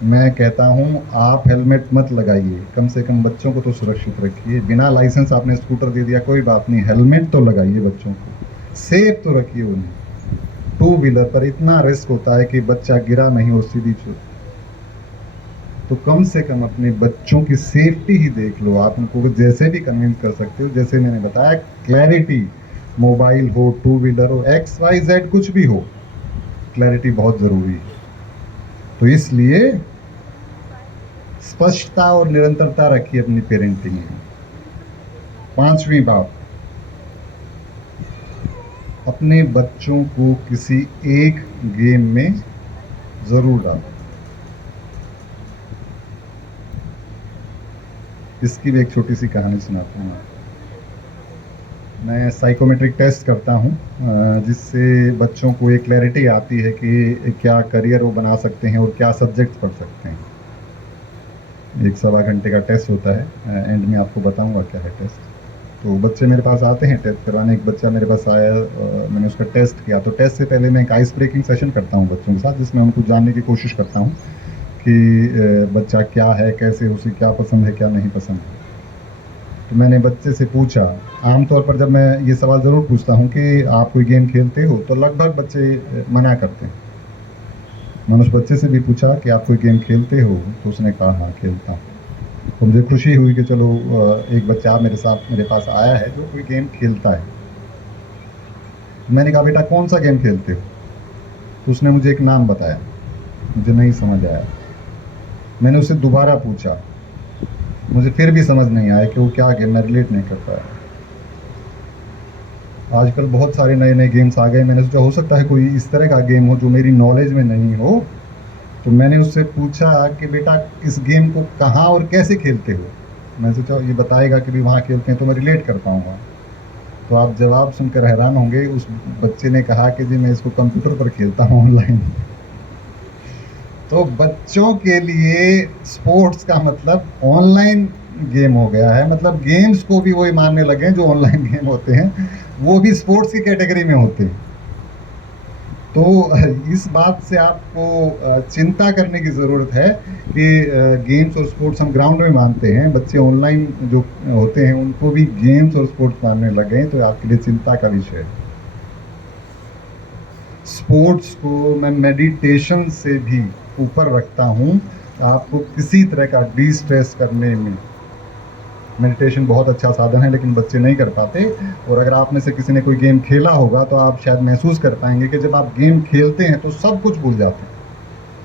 मैं कहता हूँ आप हेलमेट मत लगाइए, कम से कम बच्चों को तो सुरक्षित रखिए। बिना लाइसेंस आपने स्कूटर दे दिया कोई बात नहीं, हेलमेट तो लगाइए, बच्चों को सेफ तो रखिए उन्हें। टू व्हीलर पर इतना रिस्क होता है कि बच्चा गिरा नहीं और सीधी तो कम से कम अपने बच्चों की सेफ्टी ही देख लो। आप उनको जैसे भी कन्विंस कर सकते हो, जैसे मैंने बताया क्लैरिटी, मोबाइल हो, टू व्हीलर हो, XYZ कुछ भी हो, क्लैरिटी बहुत ज़रूरी है। तो इसलिए स्पष्टता और निरंतरता रखिए अपनी पेरेंटिंग में। 5वीं बात, अपने बच्चों को किसी एक गेम में ज़रूर डालो। इसकी भी एक छोटी सी कहानी सुनाता हूँ। मैं साइकोमेट्रिक टेस्ट करता हूँ, जिससे बच्चों को एक क्लैरिटी आती है कि क्या करियर वो बना सकते हैं और क्या सब्जेक्ट पढ़ सकते हैं। 1 सवा घंटे का टेस्ट होता है, एंड में आपको बताऊंगा क्या है टेस्ट। तो बच्चे मेरे पास आते हैं टेस्ट करवाने। एक बच्चा मेरे पास आया, मैंने उसका टेस्ट किया। तो टेस्ट से पहले मैं एक आइस ब्रेकिंग सेशन करता हूँ बच्चों के साथ, जिसमें उनको जानने की कोशिश करता हूँ कि बच्चा क्या है, कैसे, उसे क्या पसंद है क्या नहीं पसंद है। तो मैंने बच्चे से पूछा, आमतौर पर जब मैं ये सवाल ज़रूर पूछता हूँ कि आप कोई गेम खेलते हो, तो लगभग बच्चे मना करते हैं। मैंने उस बच्चे से भी पूछा कि आप कोई गेम खेलते हो, तो उसने कहा हाँ खेलता हूँ। तो मुझे खुशी हुई कि चलो एक बच्चा मेरे पास आया है जो कोई गेम खेलता है। मैंने कहा बेटा कौन सा गेम खेलते हो? तो उसने मुझे एक नाम बताया, मुझे नहीं समझ आया। मैंने उससे दोबारा पूछा, मुझे फिर भी समझ नहीं आया कि वो क्या गेम, मैं रिलेट नहीं कर पाया। आजकल बहुत सारे नए नए गेम्स आ गए। मैंने सोचा हो सकता है कोई इस तरह का गेम हो जो मेरी नॉलेज में नहीं हो। तो मैंने उससे पूछा कि बेटा इस गेम को कहाँ और कैसे खेलते हो? मैं सोचा ये बताएगा कि भी वहाँ खेलते हैं तो मैं रिलेट कर पाऊँगा। तो आप जवाब सुनकर हैरान होंगे। उस बच्चे ने कहा कि जी मैं इसको कंप्यूटर पर खेलता हूँ ऑनलाइन। तो बच्चों के लिए स्पोर्ट्स का मतलब ऑनलाइन गेम हो गया है, मतलब गेम्स को भी वही मानने लगे हैं जो ऑनलाइन गेम होते हैं, वो भी स्पोर्ट्स की कैटेगरी में होते हैं। तो इस बात से आपको चिंता करने की ज़रूरत है कि गेम्स और स्पोर्ट्स हम ग्राउंड में मानते हैं, बच्चे ऑनलाइन जो होते हैं उनको भी गेम्स और स्पोर्ट्स मानने लगे हैं, तो आपके लिए चिंता का विषय है। स्पोर्ट्स को मैं मेडिटेशन से भी ऊपर रखता हूँ। आपको किसी तरह का डिस्ट्रेस करने में मेडिटेशन बहुत अच्छा साधन है, लेकिन बच्चे नहीं कर पाते। और अगर आप में से किसी ने कोई गेम खेला होगा तो आप शायद महसूस कर पाएंगे कि जब आप गेम खेलते हैं तो सब कुछ भूल जाते हैं,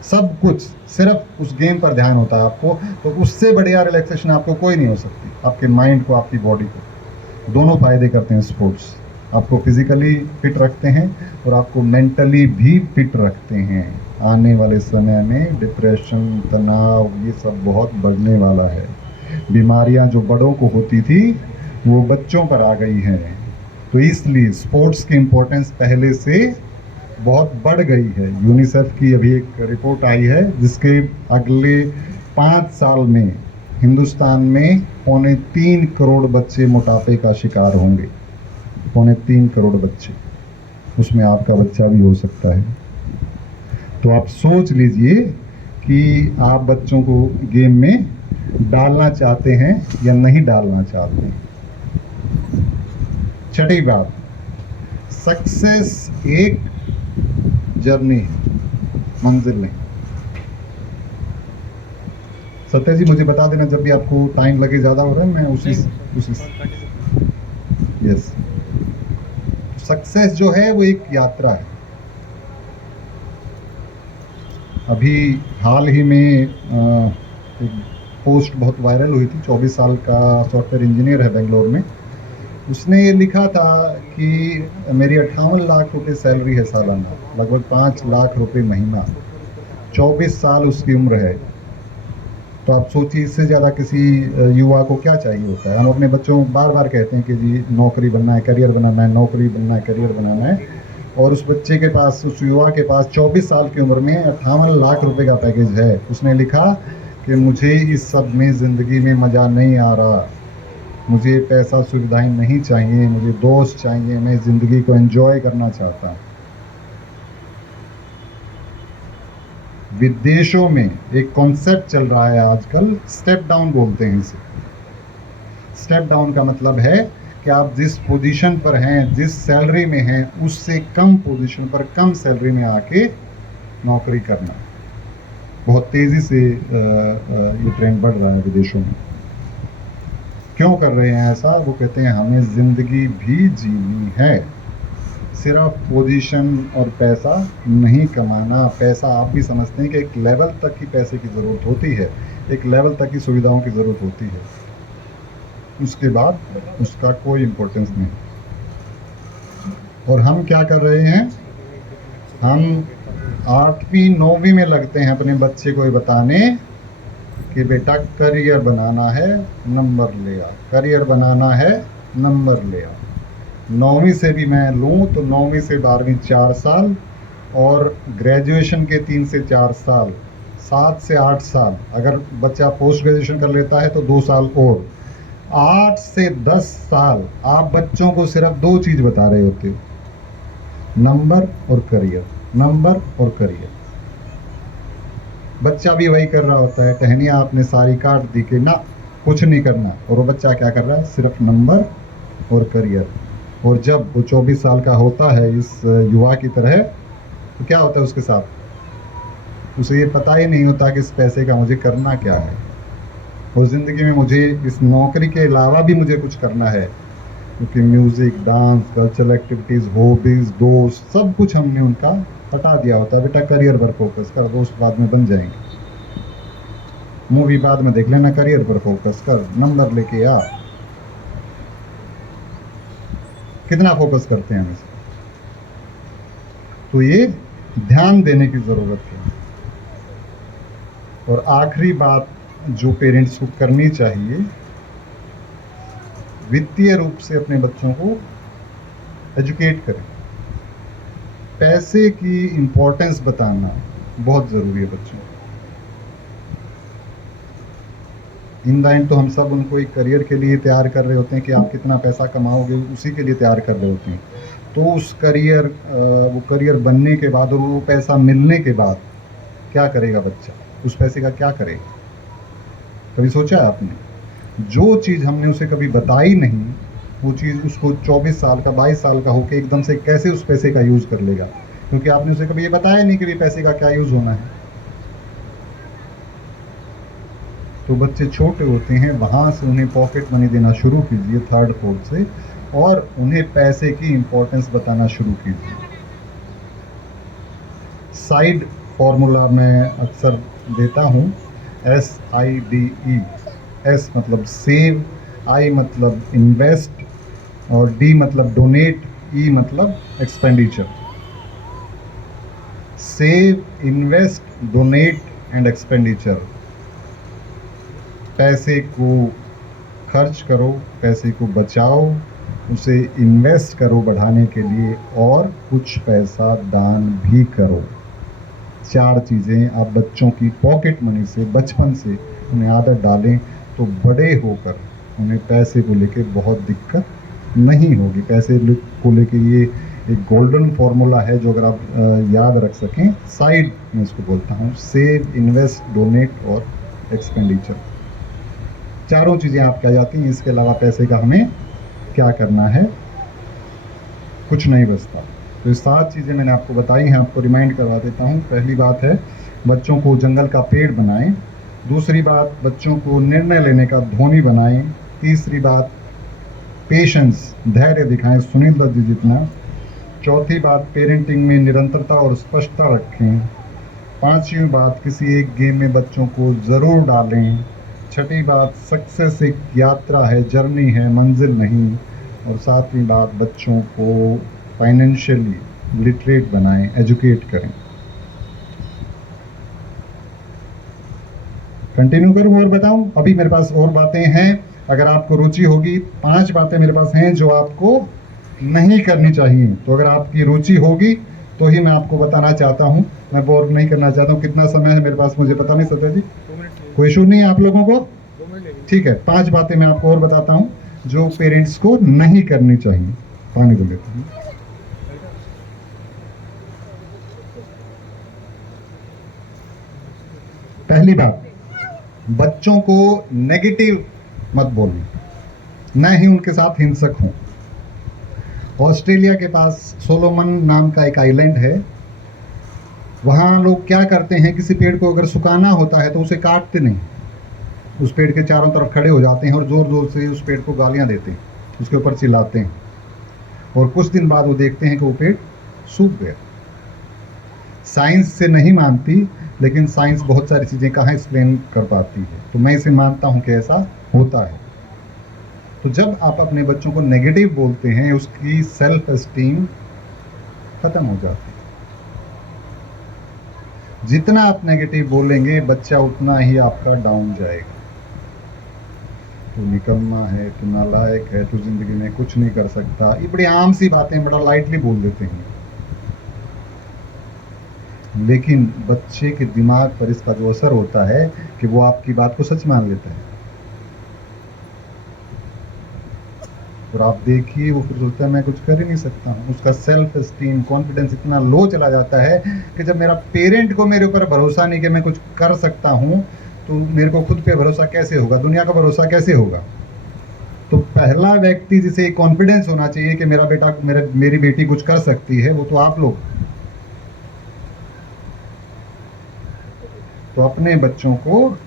सब कुछ, सिर्फ उस गेम पर ध्यान होता है आपको। तो उससे बढ़िया रिलैक्सेशन आपको कोई नहीं हो सकती, आपके माइंड को, आपकी बॉडी को, दोनों फायदे करते हैं स्पोर्ट्स। आपको फिजिकली फिट रखते हैं और आपको मेंटली भी फिट रखते हैं। आने वाले समय में डिप्रेशन, तनाव, ये सब बहुत बढ़ने वाला है। बीमारियां जो बड़ों को होती थी वो बच्चों पर आ गई हैं। तो इसलिए स्पोर्ट्स की इम्पोर्टेंस पहले से बहुत बढ़ गई है। यूनिसेफ की अभी एक रिपोर्ट आई है जिसके अगले 5 साल में हिंदुस्तान में 3.25 करोड़ बच्चे मोटापे का शिकार होंगे। 3.25 करोड़ बच्चे, उसमें आपका बच्चा भी हो सकता है। तो आप सोच लीजिए कि आप बच्चों को गेम में डालना चाहते हैं या नहीं डालना चाहते हैं। छठी बात, सक्सेस एक जर्नी है, मंजिल नहीं। सत्य जी मुझे बता देना जब भी आपको टाइम लगे, ज़्यादा हो रहा है, मैं उसी यस। सक्सेस जो है वो एक यात्रा है। अभी हाल ही में एक पोस्ट बहुत वायरल हुई थी, 24 साल का सॉफ्टवेयर इंजीनियर है बेंगलोर में। उसने ये लिखा था कि मेरी 58 लाख रुपए सैलरी है सालाना, लगभग 5 लाख रुपए महीना, 24 साल उसकी उम्र है। तो आप सोचिए इससे ज़्यादा किसी युवा को क्या चाहिए होता है। हम अपने बच्चों को बार बार कहते हैं कि जी नौकरी बनना है, करियर बनाना है, नौकरी बनना है, करियर बनाना है, और उस बच्चे के पास, उस युवा के पास 24 साल की उम्र में 58 लाख रुपए का पैकेज है। उसने लिखा कि मुझे इस सब में ज़िंदगी में मज़ा नहीं आ रहा, मुझे पैसा सुविधाएं नहीं चाहिए, मुझे दोस्त चाहिए, मैं ज़िंदगी को एंजॉय करना चाहता हूँ। विदेशों में एक कॉन्सेप्ट चल रहा है आजकल, स्टेप डाउन बोलते हैं इसे। स्टेप डाउन का मतलब है कि आप जिस पोजीशन पर हैं, जिस सैलरी में हैं, उससे कम पोजीशन पर, कम सैलरी में आके नौकरी करना। बहुत तेज़ी से ये ट्रेंड बढ़ रहा है विदेशों में। क्यों कर रहे हैं ऐसा? वो कहते हैं हमें ज़िंदगी भी जीनी है, सिर्फ पोजीशन और पैसा नहीं कमाना। पैसा आप भी समझते हैं कि एक लेवल तक ही पैसे की ज़रूरत होती है, एक लेवल तक ही सुविधाओं की ज़रूरत होती है, उसके बाद उसका कोई इम्पोर्टेंस नहीं। और हम क्या कर रहे हैं? हम 8वीं 9वीं में लगते हैं अपने बच्चे को ये बताने कि बेटा करियर बनाना है, नंबर ले आ, करियर बनाना है, नंबर ले आ। 9वीं से भी मैं लूँ तो 9वीं से 12वीं 4 साल, और ग्रेजुएशन के 3 से 4 साल, 7 से 8 साल। अगर बच्चा पोस्ट ग्रेजुएशन कर लेता है तो 2 साल और, 8 से 10 साल आप बच्चों को सिर्फ 2 चीज़ बता रहे होते हो, नंबर और करियर, नंबर और करियर। बच्चा भी वही कर रहा होता है, टहनियाँ आपने सारी काट दी कि ना कुछ नहीं करना, और वो बच्चा क्या कर रहा है? सिर्फ नंबर और करियर। और जब वो 24 साल का होता है इस युवा की तरह, तो क्या होता है उसके साथ? उसे ये पता ही नहीं होता कि इस पैसे का मुझे करना क्या है, और ज़िंदगी में मुझे इस नौकरी के अलावा भी मुझे कुछ करना है, क्योंकि music, dance, cultural activities, hobbies, दोस्त, सब कुछ हमने उनका हटा दिया होता है। बेटा करियर पर फोकस कर, दोस्त बाद में बन जाएंगे, मूवी बाद में देख लेना, करियर पर फोकस कर, नंबर लेके आ। कितना फोकस करते हैं हम इस? तो ये ध्यान देने की ज़रूरत है। और आखिरी बात जो पेरेंट्स को करनी चाहिए, वित्तीय रूप से अपने बच्चों को एजुकेट करें। पैसे की इम्पोर्टेंस बताना बहुत ज़रूरी है बच्चों को। इन द एंड तो हम सब उनको एक करियर के लिए तैयार कर रहे होते हैं कि आप कितना पैसा कमाओगे, उसी के लिए तैयार कर रहे होते हैं। तो उस करियर वो करियर बनने के बाद और वो पैसा मिलने के बाद क्या करेगा बच्चा, उस पैसे का क्या करेगा? कभी सोचा है आपने? जो चीज़ हमने उसे कभी बताई नहीं, वो चीज़ उसको 24 साल का 22 साल का होकर एकदम से कैसे उस पैसे का यूज़ कर लेगा, क्योंकि आपने उसे कभी ये बताया नहीं कि भी पैसे का क्या यूज़ होना है। तो बच्चे छोटे होते हैं, वहाँ से उन्हें पॉकेट मनी देना शुरू कीजिए, थर्ड फोर्थ से, और उन्हें पैसे की इम्पोर्टेंस बताना शुरू कीजिए। साइड फॉर्मूला मैं अक्सर देता हूँ, SIDE। S मतलब सेव, I मतलब इन्वेस्ट, और D मतलब डोनेट, E मतलब expenditure. Save, invest, donate and expenditure. पैसे को खर्च करो, पैसे को बचाओ, उसे इन्वेस्ट करो बढ़ाने के लिए, और कुछ पैसा दान भी करो। 4 चीज़ें आप बच्चों की पॉकेट मनी से बचपन से उन्हें आदत डालें, तो बड़े होकर उन्हें पैसे को लेके बहुत दिक्कत नहीं होगी। पैसे को लेके ये एक गोल्डन फॉर्मूला है जो अगर आप याद रख सकें, साइड में इसको बोलता हूँ, सेव, इन्वेस्ट, डोनेट और एक्सपेंडिचर। चारों चीज़ें आपके आ जाती हैं। इसके अलावा पैसे का हमें क्या करना है, कुछ नहीं बचता। तो ये 7 चीज़ें मैंने आपको बताई हैं, आपको रिमाइंड करवा देता हूँ। पहली बात है, बच्चों को जंगल का पेड़ बनाएं। दूसरी बात, बच्चों को निर्णय लेने का धोनी बनाएं। तीसरी बात, पेशेंस, धैर्य दिखाएं सुनील दत्त जी जितना। चौथी बात, पेरेंटिंग में निरंतरता और स्पष्टता रखें। पांचवी बात, किसी एक गेम में बच्चों को ज़रूर डालें। छठी बात, सक्सेस एक यात्रा है, जर्नी है, मंजिल नहीं। और सातवीं बात, बच्चों को फाइनेंशियली लिटरेट बनाएं, एजुकेट करें। कंटिन्यू करूं और बताऊं? अभी मेरे पास और बातें हैं, अगर आपको रुचि होगी। 5 बातें मेरे पास हैं जो आपको नहीं करनी चाहिए। तो अगर आपकी रुचि होगी तो ही मैं आपको बताना चाहता हूं, मैं बोर नहीं करना चाहता हूं। कितना समय है मेरे पास मुझे पता नहीं, सत्या जी? कोई इशू नहीं है आप लोगों को? ठीक है, 5 बातें मैं आपको और बताता हूं जो पेरेंट्स को नहीं करनी चाहिए। पानी को लेता हूं। पहली बात, बच्चों को नेगेटिव मत बोलना, न ही उनके साथ हिंसक हों। ऑस्ट्रेलिया के पास सोलोमन नाम का एक आइलैंड है। वहाँ लोग क्या करते हैं, किसी पेड़ को अगर सुखाना होता है तो उसे काटते नहीं, उस पेड़ के चारों तरफ खड़े हो जाते हैं और ज़ोर ज़ोर से उस पेड़ को गालियाँ देते हैं, उसके ऊपर चिल्लाते हैं, और कुछ दिन बाद वो देखते हैं कि वो पेड़ सूख गया। साइंस से नहीं मानती, लेकिन साइंस बहुत सारी चीज़ें कहाँ एक्सप्लेन कर पाती है, तो मैं इसे मानता हूँ कि ऐसा होता है। तो जब आप अपने बच्चों को नेगेटिव बोलते हैं, उसकी सेल्फ एस्टीम खत्म हो जाती है। जितना आप नेगेटिव बोलेंगे, बच्चा उतना ही आपका डाउन जाएगा। तू निकम्मा है, तू नालायक है, तू जिंदगी में कुछ नहीं कर सकता, ये बड़ी आम सी बातें बड़ा लाइटली बोल देते हैं, लेकिन बच्चे के दिमाग पर इसका जो असर होता है कि वो आपकी बात को सच मान लेता है। और आप देखिए, वो फिर सोचता है मैं कुछ कर ही नहीं सकता हूँ। उसका सेल्फ एस्टीम, कॉन्फिडेंस इतना लो चला जाता है कि जब मेरा पेरेंट को मेरे ऊपर भरोसा नहीं कि मैं कुछ कर सकता हूँ, तो मेरे को खुद पे भरोसा कैसे होगा, दुनिया का भरोसा कैसे होगा? तो पहला व्यक्ति जिसे कॉन्फिडेंस होना चाहिए कि मेरा बेटा, मेरी बेटी कुछ कर सकती है, वो तो आप लोग। तो अपने बच्चों को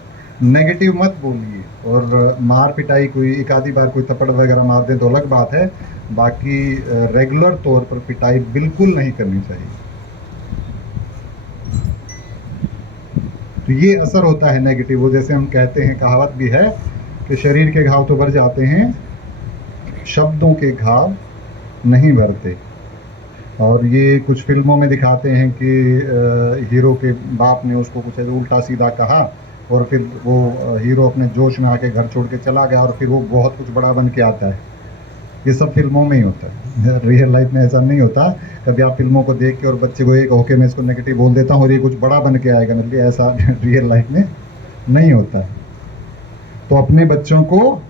नेगेटिव मत बोलिए। और मार पिटाई, कोई एक आधी बार कोई थप्पड़ वगैरह मार दें तो अलग बात है, बाकी रेगुलर तौर पर पिटाई बिल्कुल नहीं करनी चाहिए। तो ये असर होता है नेगेटिव। वो जैसे हम कहते हैं, कहावत भी है कि शरीर के घाव तो भर जाते हैं, शब्दों के घाव नहीं भरते। और ये कुछ फिल्मों में दिखाते हैं कि हीरो के बाप ने उसको कुछ ऐसे उल्टा सीधा कहा, और फिर वो हीरो अपने जोश में आके घर छोड़ के चला गया, और फिर वो बहुत कुछ बड़ा बन के आता है। ये सब फिल्मों में ही होता है, रियल लाइफ में ऐसा नहीं होता। कभी आप फिल्मों को देख के और बच्चे को एक होके मैं इसको नेगेटिव बोल देता हूँ और ये कुछ बड़ा बन के आएगा, मतलब ऐसा रियल लाइफ में नहीं होता है। तो अपने बच्चों को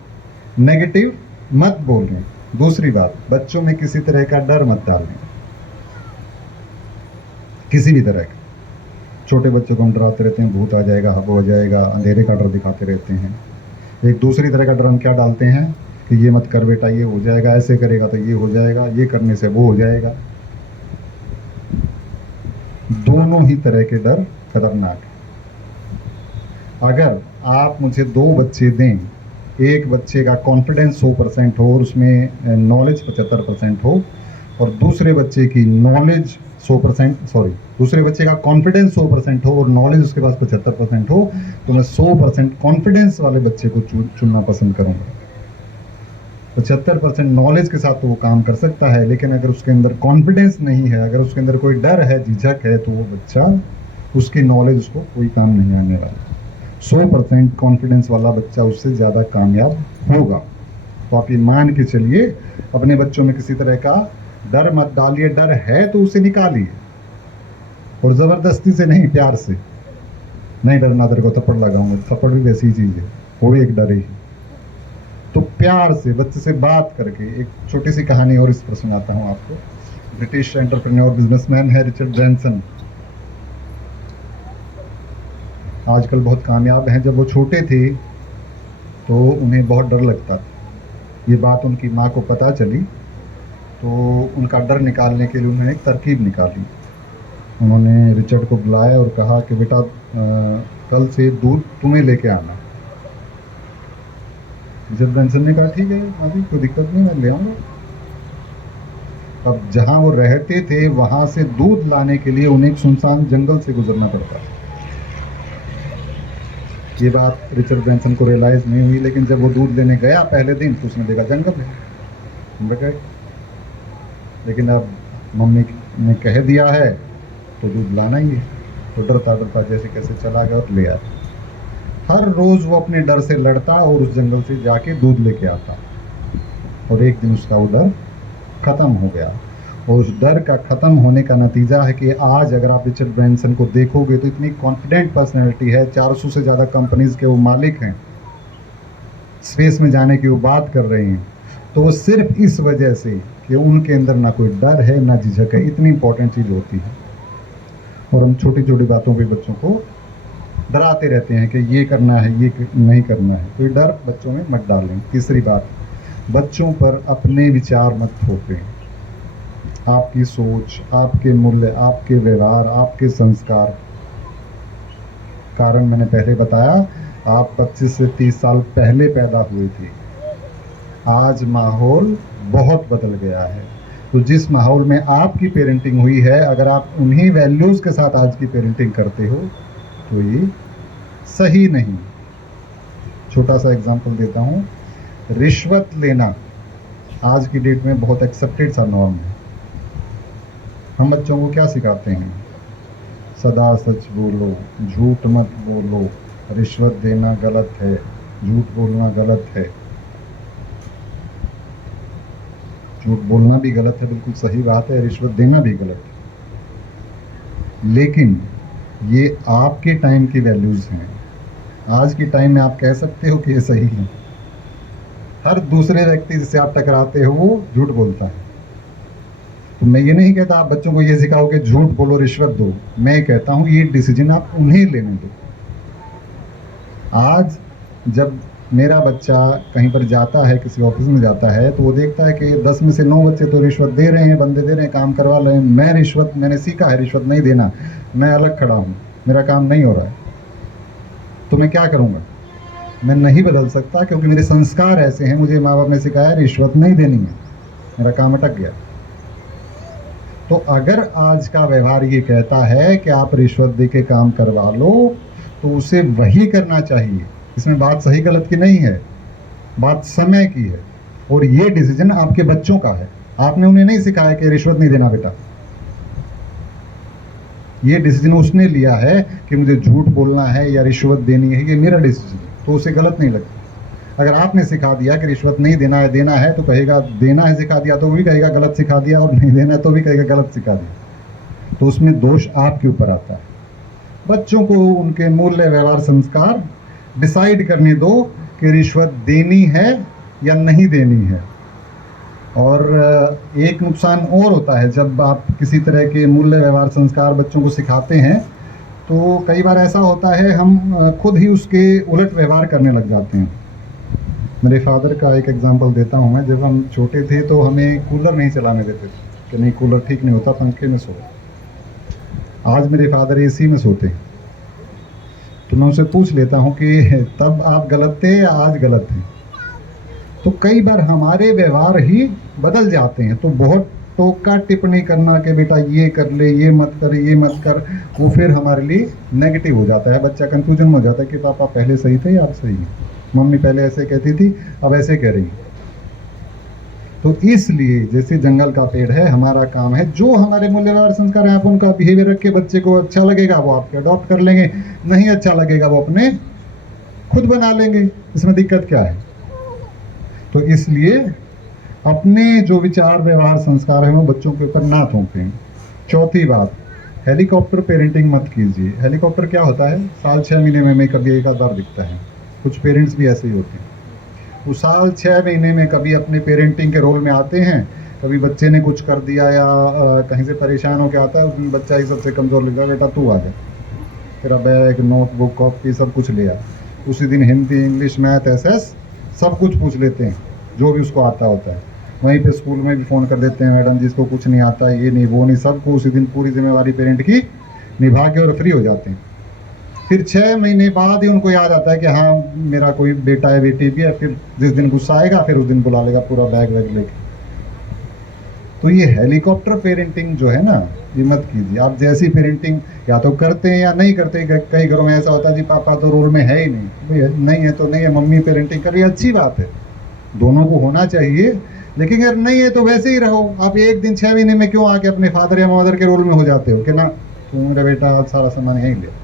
नेगेटिव मत बोलें। दूसरी बात, बच्चों में किसी तरह का डर मत डालें, किसी भी तरह का। छोटे बच्चों को हम डराते रहते हैं, भूत आ जाएगा, हब हो जाएगा, अंधेरे का डर दिखाते रहते हैं। एक दूसरी तरह का डर हम क्या डालते हैं कि ये मत कर बेटा, ये हो जाएगा, ऐसे करेगा तो ये हो जाएगा, ये करने से वो हो जाएगा। दोनों ही तरह के डर खतरनाक है। अगर आप मुझे 2 बच्चे दें, एक बच्चे का कॉन्फिडेंस 100% हो और उसमें नॉलेज 75% हो, और दूसरे बच्चे की नॉलेज 100%, सॉरी, दूसरे बच्चे का कॉन्फिडेंस 100% हो और नॉलेज उसके पास 75% हो, तो मैं 100% कॉन्फिडेंस वाले बच्चे को चुनना पसंद करूंगा। 75% नॉलेज के साथ तो वो काम कर सकता है, लेकिन अगर उसके अंदर कॉन्फिडेंस नहीं है, अगर उसके अंदर कोई डर है, झिझक है, तो वो बच्चा, उसकी नॉलेज उसको कोई काम नहीं आने वाला। 100% कॉन्फिडेंस वाला बच्चा उससे ज़्यादा कामयाब होगा। तो आप ये मान के चलिए, अपने बच्चों में किसी तरह का डर मत डालिए। डर है तो उसे निकालिए, और ज़बरदस्ती से नहीं, प्यार से। नहीं डरना, तेरे को थप्पड़ लगाऊंगा, थप्पड़ भी वैसी चीज़ है, वो भी एक डर ही। तो प्यार से बच्चे से बात करके, एक छोटी सी कहानी और इस पर सुनाता हूँ आपको। ब्रिटिश एंटरप्रेन्योर बिजनेसमैन है रिचर्ड ब्रैंसन, आजकल बहुत कामयाब हैं। जब वो छोटे थे तो उन्हें बहुत डर लगता था। ये बात उनकी माँ को पता चली, तो उनका डर निकालने के लिए उन्होंने एक तरकीब निकाली। उन्होंने रिचर्ड को बुलाया और कहा कि बेटा, कल से दूध तुम्हें लेके आना। रिचर्ड ब्रैंसन ने कहा ठीक है अभी कोई दिक्कत नहीं, मैं ले आऊँगा। अब जहाँ वो रहते थे वहाँ से दूध लाने के लिए उन्हें एक सुनसान जंगल से गुजरना पड़ता। ये बात रिचर्ड ब्रैंसन को रियलाइज़ नहीं हुई, लेकिन जब वो दूध लेने गया पहले दिन, तो उसने देखा जंगल है, हम गए। लेकिन अब मम्मी ने कह दिया है तो दूध लाना ही है, तो डरता डरता जैसे कैसे चला गया और ले आया। हर रोज़ वो अपने डर से लड़ता और उस जंगल से जाके दूध लेके आता, और एक दिन उसका वो डर ख़त्म हो गया। और उस डर का ख़त्म होने का नतीजा है कि आज अगर आप रिचर्ड ब्रैंसन को देखोगे तो इतनी कॉन्फिडेंट पर्सनैलिटी है, 400 से ज़्यादा कंपनीज़ के वो मालिक हैं, स्पेस में जाने की वो बात कर रहे हैं। तो वो सिर्फ इस वजह से कि उनके अंदर ना कोई डर है ना झिझक है। इतनी इंपॉर्टेंट चीज़ होती है। और हम छोटी छोटी बातों पे बच्चों को डराते रहते हैं कि ये करना है, ये नहीं करना है। तो ये डर बच्चों में मत डालें। तीसरी बात, बच्चों पर अपने विचार मत थोपें। आपकी सोच, आपके मूल्य, आपके व्यवहार, आपके संस्कार, कारण मैंने पहले बताया, आप 25 से 30 साल पहले पैदा हुए थे। आज माहौल बहुत बदल गया है। तो जिस माहौल में आपकी पेरेंटिंग हुई है, अगर आप उन्हीं वैल्यूज़ के साथ आज की पेरेंटिंग करते हो तो ये सही नहीं। छोटा सा एग्जांपल देता हूँ, रिश्वत लेना आज की डेट में बहुत एक्सेप्टेड सा नॉर्म है। हम बच्चों को क्या सिखाते हैं? सदा सच बोलो, झूठ मत बोलो, रिश्वत देना गलत है, झूठ बोलना गलत है। झूठ बोलना भी गलत है, बिल्कुल सही बात है, रिश्वत देना भी गलत है। लेकिन ये आपके टाइम की वैल्यूज़ हैं। आज के टाइम में आप कह सकते हो कि ये सही है। हर दूसरे व्यक्ति जिससे आप टकराते हो वो झूठ बोलता है। तो मैं ये नहीं कहता आप बच्चों को ये सिखाओ कि झूठ बोलो, रिश्वत दो। मैं कहता हूँ ये डिसीजन आप उन्हें लेने दो। आज जब मेरा बच्चा कहीं पर जाता है, किसी ऑफिस में जाता है, तो वो देखता है कि 10 में से 9 बच्चे तो रिश्वत दे रहे हैं, बंदे दे रहे हैं, काम करवा रहे हैं। मैं रिश्वत, मैंने सीखा है रिश्वत नहीं देना, मैं अलग खड़ा हूँ, मेरा काम नहीं हो रहा है, तो मैं क्या करूँगा? मैं नहीं बदल सकता, क्योंकि मेरे संस्कार ऐसे हैं। मुझे माँ बाप ने सिखाया रिश्वत नहीं देनी है, मेरा काम अटक गया। तो अगर आज का व्यवहार ये कहता है कि आप रिश्वत दे के काम करवा लो, तो उसे वही करना चाहिए। इसमें बात सही गलत की नहीं है, बात समय की है। और ये डिसीजन आपके बच्चों का है। आपने उन्हें नहीं सिखाया कि रिश्वत नहीं देना बेटा, ये डिसीजन उसने लिया है कि मुझे झूठ बोलना है या रिश्वत देनी है, ये मेरा डिसीजन, तो उसे गलत नहीं लगता। अगर आपने सिखा दिया कि रिश्वत नहीं देना है, देना है, तो कहेगा देना है सिखा दिया तो भी कहेगा गलत सिखा दिया, और नहीं देना है तो भी कहेगा गलत सिखा दिया। तो उसमें दोष आपके ऊपर आता है। बच्चों को उनके मूल्य, व्यवहार, संस्कार डिसाइड करने दो कि कि रिश्वत देनी है या नहीं देनी है। और एक नुकसान और होता है, जब आप किसी तरह के मूल्य व्यवहार संस्कार बच्चों को सिखाते हैं तो कई बार ऐसा होता है हम खुद ही उसके उलट व्यवहार करने लग जाते हैं। मेरे फादर का एक एग्जांपल देता हूँ मैं। जब हम छोटे थे तो हमें कूलर नहीं चलाने देते थे कि नहीं कूलर ठीक नहीं होता, पंखे में सो। आज मेरे फादर एसी में सोते हैं। तो मैं उनसे पूछ लेता हूँ कि तब आप गलत थे या आज गलत थे। तो कई बार हमारे व्यवहार ही बदल जाते हैं। तो बहुत टोका टिप्पणी करना कि बेटा ये कर ले, ये मत कर, ये मत कर, वो फिर हमारे लिए नेगेटिव हो जाता है। बच्चा कंफ्यूजन में हो जाता है कि पापा पहले सही थे या आप सही हैं, मम्मी पहले ऐसे कहती थी अब ऐसे कह रही। तो इसलिए जैसे जंगल का पेड़ है, हमारा काम है जो हमारे मूल्य व्यवहार संस्कार हैं आप उनका बिहेवियर रख के बच्चे को अच्छा लगेगा वो आपके अडॉप्ट कर लेंगे, नहीं अच्छा लगेगा वो अपने खुद बना लेंगे। इसमें दिक्कत क्या है? तो इसलिए अपने जो विचार व्यवहार संस्कार है वो बच्चों के ऊपर ना थोपें। चौथी बात, हेलीकॉप्टर पेरेंटिंग मत कीजिए। हेलीकॉप्टर क्या होता है? साल 6 महीने में कभी एक आध बार दिखता है। कुछ पेरेंट्स भी ऐसे ही होते हैं, वो साल 6 महीने में कभी अपने पेरेंटिंग के रोल में आते हैं। कभी बच्चे ने कुछ कर दिया या कहीं से परेशान होकर आता है, उस दिन बच्चा ही सबसे कमज़ोर लिखा, बेटा तू आ जा, तेरा बैग नोटबुक कॉपी सब कुछ ले आ। उसी दिन हिंदी इंग्लिश मैथ एसएस सब कुछ पूछ लेते हैं जो भी उसको आता होता है। वहीं पे स्कूल में भी फ़ोन कर देते हैं, मैडम जिसको कुछ नहीं आता, ये नहीं वो नहीं, सबको उसी दिन पूरी जिम्मेवारी पेरेंट की निभा के और फ्री हो जाते हैं। फिर 6 महीने बाद ही उनको याद आता है कि हाँ मेरा कोई बेटा है बेटी भी है। फिर जिस दिन गुस्सा आएगा फिर उस दिन बुला लेगा पूरा बैग वैग लेके। तो ये हेलीकॉप्टर पेरेंटिंग जो है ना, ये मत कीजिए। आप जैसी पेरेंटिंग या तो करते हैं या नहीं करते। कई घरों में ऐसा होता है जी पापा तो रोल में है ही नहीं, भाई नहीं है तो नहीं है, मम्मी पेरेंटिंग कर रही है, अच्छी बात है, दोनों को होना चाहिए। लेकिन अगर नहीं है तो वैसे ही रहो। आप एक दिन 6 महीने में क्यों आके अपने फादर या मदर के रोल में हो जाते हो कि ना तू मेरा बेटा सारा सामान यहीं ले।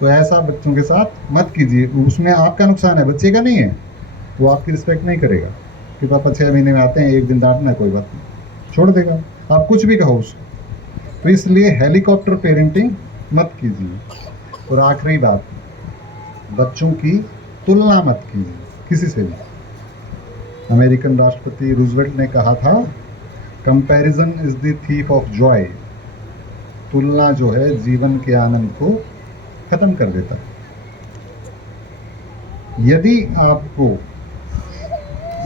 तो ऐसा बच्चों के साथ मत कीजिए, उसमें आपका नुकसान है, बच्चे का नहीं है। वो आपकी रिस्पेक्ट नहीं करेगा कि पापा 6 महीने में आते हैं, एक दिन डांटना कोई बात नहीं, छोड़ देगा, आप कुछ भी कहो उसको। तो इसलिए हेलीकॉप्टर पेरेंटिंग मत कीजिए। और आखिरी बात, बच्चों की तुलना मत कीजिए किसी से भी। अमेरिकन राष्ट्रपति रूजवेल्ट ने कहा था, comparison is the thief of Joy. तुलना जो है जीवन के आनंद को खत्म कर देता है। यदि आपको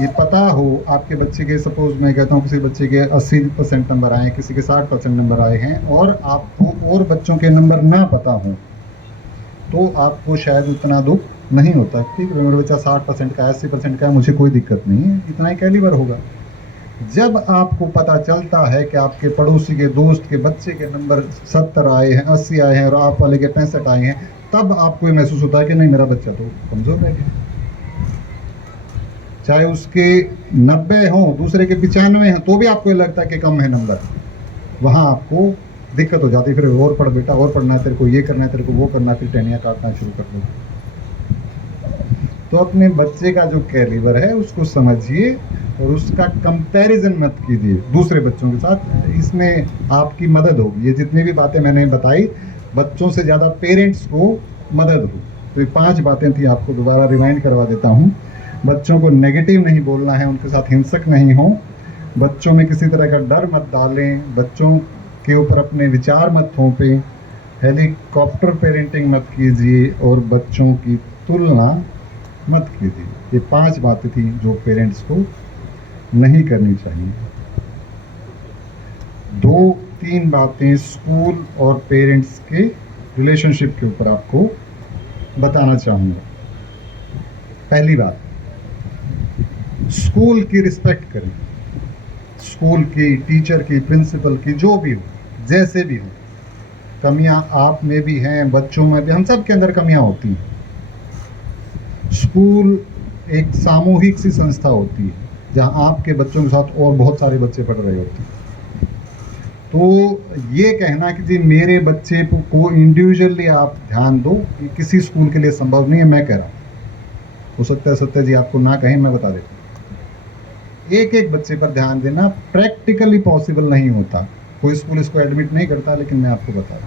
ये पता हो आपके बच्चे के, सपोज मैं कहता हूँ किसी बच्चे के 80% नंबर आए, किसी के 60% नंबर आए हैं, और आपको और बच्चों के नंबर ना पता हो, तो आपको शायद उतना दुख नहीं होता। ठीक है मेरा बच्चा 60% का 80% का है, मुझे कोई दिक्कत नहीं है, इतना ही कैलिबर होगा। जब आपको पता चलता है कि आपके पड़ोसी के दोस्त के बच्चे के नंबर 70 आए हैं, 80 आए हैं और आप वाले के 65 आए हैं, तब आपको ये महसूस होता है कि नहीं मेरा बच्चा तो कमज़ोर रह गया। चाहे उसके 90 हों, दूसरे के 95 हैं, तो भी आपको ये लगता है कि कम है नंबर। वहाँ आपको दिक्कत हो जाती है। फिर और पढ़ बेटा, और पढ़ना है तेरे को, ये करना है तेरे को, वो करना है, फिर टहनियाँ काटना शुरू कर दो। तो अपने बच्चे का जो कैलिबर है उसको समझिए और उसका कंपैरिजन मत कीजिए दूसरे बच्चों के साथ। इसमें आपकी मदद होगी। ये जितनी भी बातें मैंने बताई, बच्चों से ज़्यादा पेरेंट्स को मदद हो। तो ये 5 बातें थी, आपको दोबारा रिमाइंड करवा देता हूँ। बच्चों को नेगेटिव नहीं बोलना है, उनके साथ हिंसक नहीं हो, बच्चों में किसी तरह का डर मत डालें, बच्चों के ऊपर अपने विचार मत थोपें, हेलीकॉप्टर पेरेंटिंग मत कीजिए और बच्चों की तुलना मत कीजिए। ये 5 बातें थी जो पेरेंट्स को नहीं करनी चाहिए। 2-3 बातें स्कूल और पेरेंट्स के रिलेशनशिप के ऊपर आपको बताना चाहूँगा। पहली बात, स्कूल की रिस्पेक्ट करें। स्कूल की, टीचर की, प्रिंसिपल की, जो भी हो, जैसे भी हो। कमियां आप में भी हैं, बच्चों में भी, हम सब के अंदर कमियां होती हैं। स्कूल एक सामूहिक सी संस्था होती है जहां आपके बच्चों के साथ और बहुत सारे बच्चे पढ़ रहे होते हैं। तो ये कहना कि जी मेरे बच्चे को इंडिविजुअली आप ध्यान दो, ये किसी स्कूल के लिए संभव नहीं है। मैं कह रहा हूँ, हो सकता है सत्य जी आपको ना कहें, मैं बता देता हूँ। एक एक बच्चे पर ध्यान देना प्रैक्टिकली पॉसिबल नहीं होता। कोई स्कूल इसको एडमिट नहीं करता, लेकिन मैं आपको बता रहा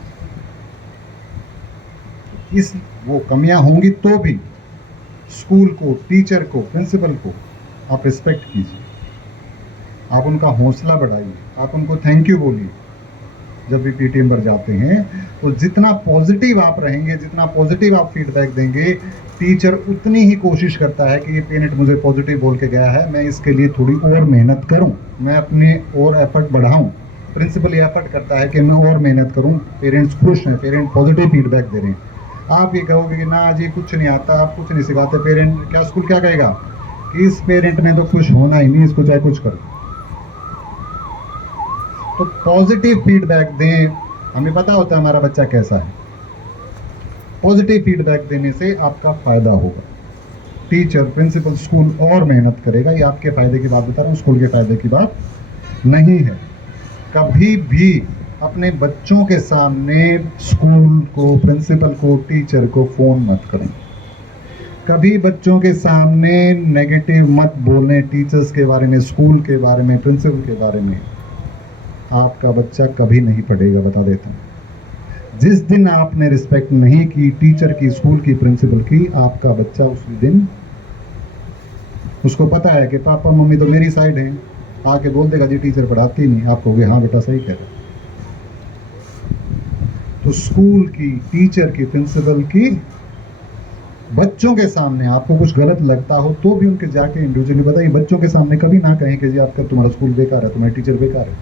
हूँ। वो कमियां होंगी तो भी स्कूल को, टीचर को, प्रिंसिपल को आप रिस्पेक्ट कीजिए, आप उनका हौसला बढ़ाइए, आप उनको थैंक यू बोलिए जब भी पीटीएम पर जाते हैं। तो जितना पॉजिटिव आप रहेंगे, जितना पॉजिटिव आप फीडबैक देंगे, टीचर उतनी ही कोशिश करता है कि ये पेरेंट मुझे पॉजिटिव बोल के गया है, मैं इसके लिए थोड़ी और मेहनत करूं, मैं अपने और एफर्ट बढ़ाऊं। प्रिंसिपल ये एफर्ट करता है कि मैं और मेहनत करूं, पेरेंट्स खुश हैं, पेरेंट पॉजिटिव फीडबैक दे रहे हैं। आप ये कहोगे कि ना जी कुछ नहीं आता, आप कुछ नहीं सिखाते, पेरेंट क्या, स्कूल क्या कहेगा कि इस पेरेंट ने तो खुश होना ही नहीं, इसको चाहे कुछ करो। तो पॉजिटिव फीडबैक दें, हमें पता होता है हमारा बच्चा कैसा है। पॉजिटिव फीडबैक देने से आपका फायदा होगा। टीचर, प्रिंसिपल, स्कूल और मेहनत करेगा। ये आपके फायदे की बात बता रहा हूँ, स्कूल के फायदे की बात नहीं है। कभी भी अपने बच्चों के सामने स्कूल को, प्रिंसिपल को, टीचर को फोन मत करें। कभी बच्चों के सामने नेगेटिव मत बोलें टीचर्स के बारे में, स्कूल के बारे में, प्रिंसिपल के बारे में। आपका बच्चा कभी नहीं पढ़ेगा, बता देता हूँ। जिस दिन आपने रिस्पेक्ट नहीं की टीचर की, स्कूल की, प्रिंसिपल की, आपका बच्चा उस दिन, उसको पता है कि पापा मम्मी तो मेरी साइड हैं, आके बोल देगा जी टीचर पढ़ाती नहीं, आप कहोगे हाँ बेटा सही कह रहे। तो स्कूल की, टीचर की, प्रिंसिपल की, बच्चों के सामने आपको कुछ गलत लगता हो तो भी उनके जाके इंडिविजुअली बताइए। बच्चों के सामने कभी ना कहें कि जी आपका, तुम्हारा स्कूल बेकार है, तुम्हारे टीचर बेकार है,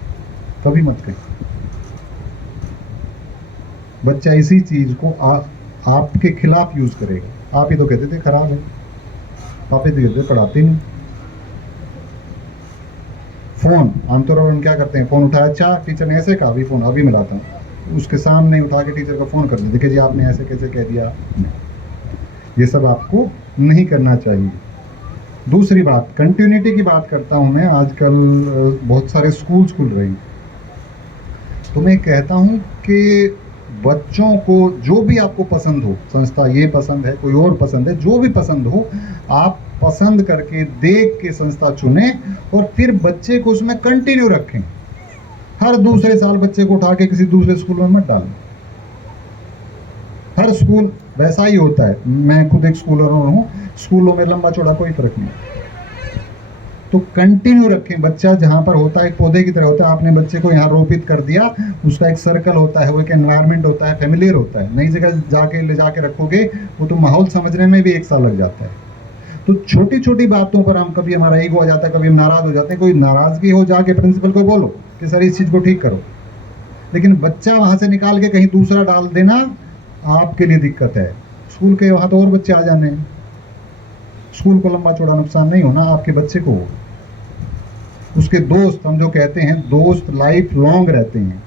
कभी मत कहें। बच्चा इसी चीज को आपके खिलाफ यूज करेगा। आप ही तो कहते थे खराब है, आप ही तो कहते थे पढ़ाते नहीं। फोन आमतौर पर हम क्या करते हैं, फोन उठाया, अच्छा टीचर ने ऐसे कहा, अभी फोन अभी मिलाता हूँ, उसके सामने उठा के टीचर को फोन कर देते कि जी आपने ऐसे कैसे कह दिया। ये सब आपको नहीं करना चाहिए। दूसरी बात, कंटिन्यूटी की बात करता हूं मैं। आजकल बहुत सारे स्कूल्स खुल रहे हैं, तो मैं कहता हूं कि बच्चों को जो भी आपको पसंद हो, संस्था ये पसंद है, कोई और पसंद है, जो भी पसंद हो, आप पसंद करके देख के संस्था चुने और फिर बच्चे को उसमें कंटिन्यू रखें। हर दूसरे साल बच्चे को उठा के किसी दूसरे स्कूल में मत डालें। हर स्कूल वैसा ही होता है। मैं खुद एक स्कूलर हूँ, स्कूलों में लंबा चौड़ा कोई फर्क नहीं। तो कंटिन्यू रखें। बच्चा जहाँ पर होता है एक पौधे की तरह होता है। आपने बच्चे को यहाँ रोपित कर दिया, उसका एक सर्कल होता है, वो एक एनवायरनमेंट होता है, फेमिलियर होता है। नई जगह जाके ले जाके रखोगे, वो तो माहौल समझने में भी 1 साल लग जाता है। तो छोटी छोटी बातों पर हम, कभी हमारा ईगो आ जाता है, कभी हम नाराज हो जाते हैं। कोई नाराजगी हो, जाके प्रिंसिपल को बोलो कि सर इस चीज़ को ठीक करो। लेकिन बच्चा वहाँ से निकाल के कहीं दूसरा डाल देना आपके लिए दिक्कत है। स्कूल के वहाँ तो और बच्चे आ जाने हैं। स्कूल को लंबा चौड़ा नुकसान नहीं होना, आपके बच्चे को हो। उसके दोस्त, हम जो कहते हैं दोस्त लाइफ लॉन्ग रहते हैं।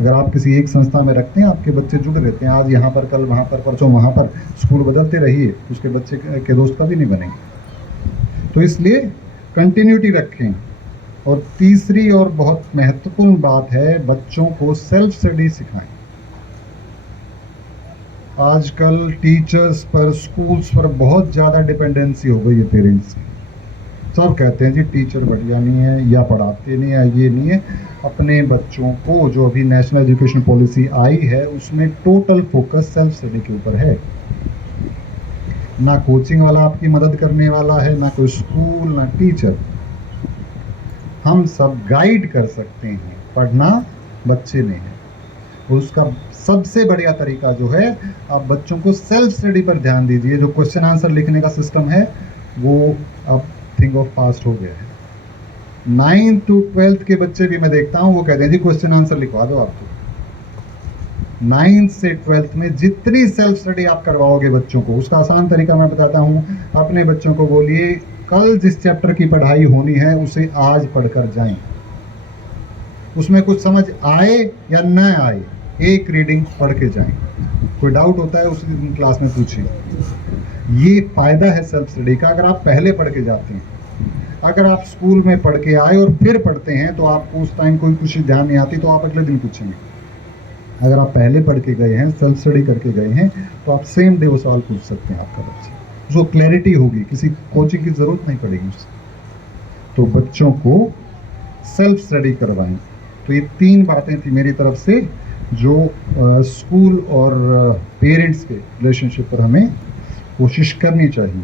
अगर आप किसी एक संस्था में रखते हैं, आपके बच्चे जुड़े रहते हैं। आज यहाँ पर, कल वहाँ पर, परसों वहाँ पर, स्कूल बदलते रहिए, उसके बच्चे के दोस्त कभी नहीं बनेंगे। तो इसलिए कंटिन्यूटी रखें। और तीसरी और बहुत महत्वपूर्ण बात है, बच्चों को सेल्फ स्टडी सिखाएं। आजकल टीचर्स पर, स्कूल्स पर बहुत ज़्यादा डिपेंडेंसी हो गई है पेरेंट्स की। सब कहते हैं जी टीचर बढ़िया नहीं है, या पढ़ाते नहीं है, ये नहीं है। अपने बच्चों को, जो अभी नेशनल एजुकेशन पॉलिसी आई है, उसमें टोटल फोकस सेल्फ स्टडी के ऊपर है। ना कोचिंग वाला आपकी मदद करने वाला है, ना कोई स्कूल, ना टीचर। हम सब गाइड कर सकते हैं, पढ़ना बच्चे ने है। उसका सबसे बढ़िया तरीका जो है, आप बच्चों को सेल्फ स्टडी पर ध्यान दीजिए। जो क्वेश्चन आंसर लिखने का सिस्टम है, वो अब थिंग ऑफ पास्ट हो गया है। 9th to 12th के बच्चे भी मैं देखता हूँ, वो कहते हैं जी क्वेश्चन आंसर लिखवा दो आपको। 9th से 12th में जितनी सेल्फ स्टडी आप करवाओगे बच्चों को, उसका आसान तरीका मैं बताता हूँ। अपने बच्चों को बोलिए, कल जिस चैप्टर की पढ़ाई होनी है उसे आज पढ़कर जाएं। उसमें कुछ समझ आए या न आए, एक रीडिंग पढ़ के जाएं। कोई डाउट होता है उसी दिन क्लास में पूछें। ये फायदा है सेल्फ स्टडी का। अगर आप पहले पढ़ के जाते हैं, अगर आप स्कूल में पढ़ के आए और फिर पढ़ते हैं, तो आपको उस टाइम कोई कुछ ध्यान नहीं आती, तो आप अगले दिन पूछेंगे। अगर आप पहले पढ़ के गए हैं, सेल्फ स्टडी करके गए हैं, तो आप सेम डे वो सवाल पूछ सकते हैं। आपका बच्चा, उसको क्लैरिटी होगी, किसी कोचिंग की जरूरत नहीं पड़ेगी उससे। तो बच्चों को सेल्फ स्टडी करवाएं। तो ये 3 बातें थी मेरी तरफ से, जो स्कूल और पेरेंट्स के रिलेशनशिप पर हमें कोशिश करनी चाहिए।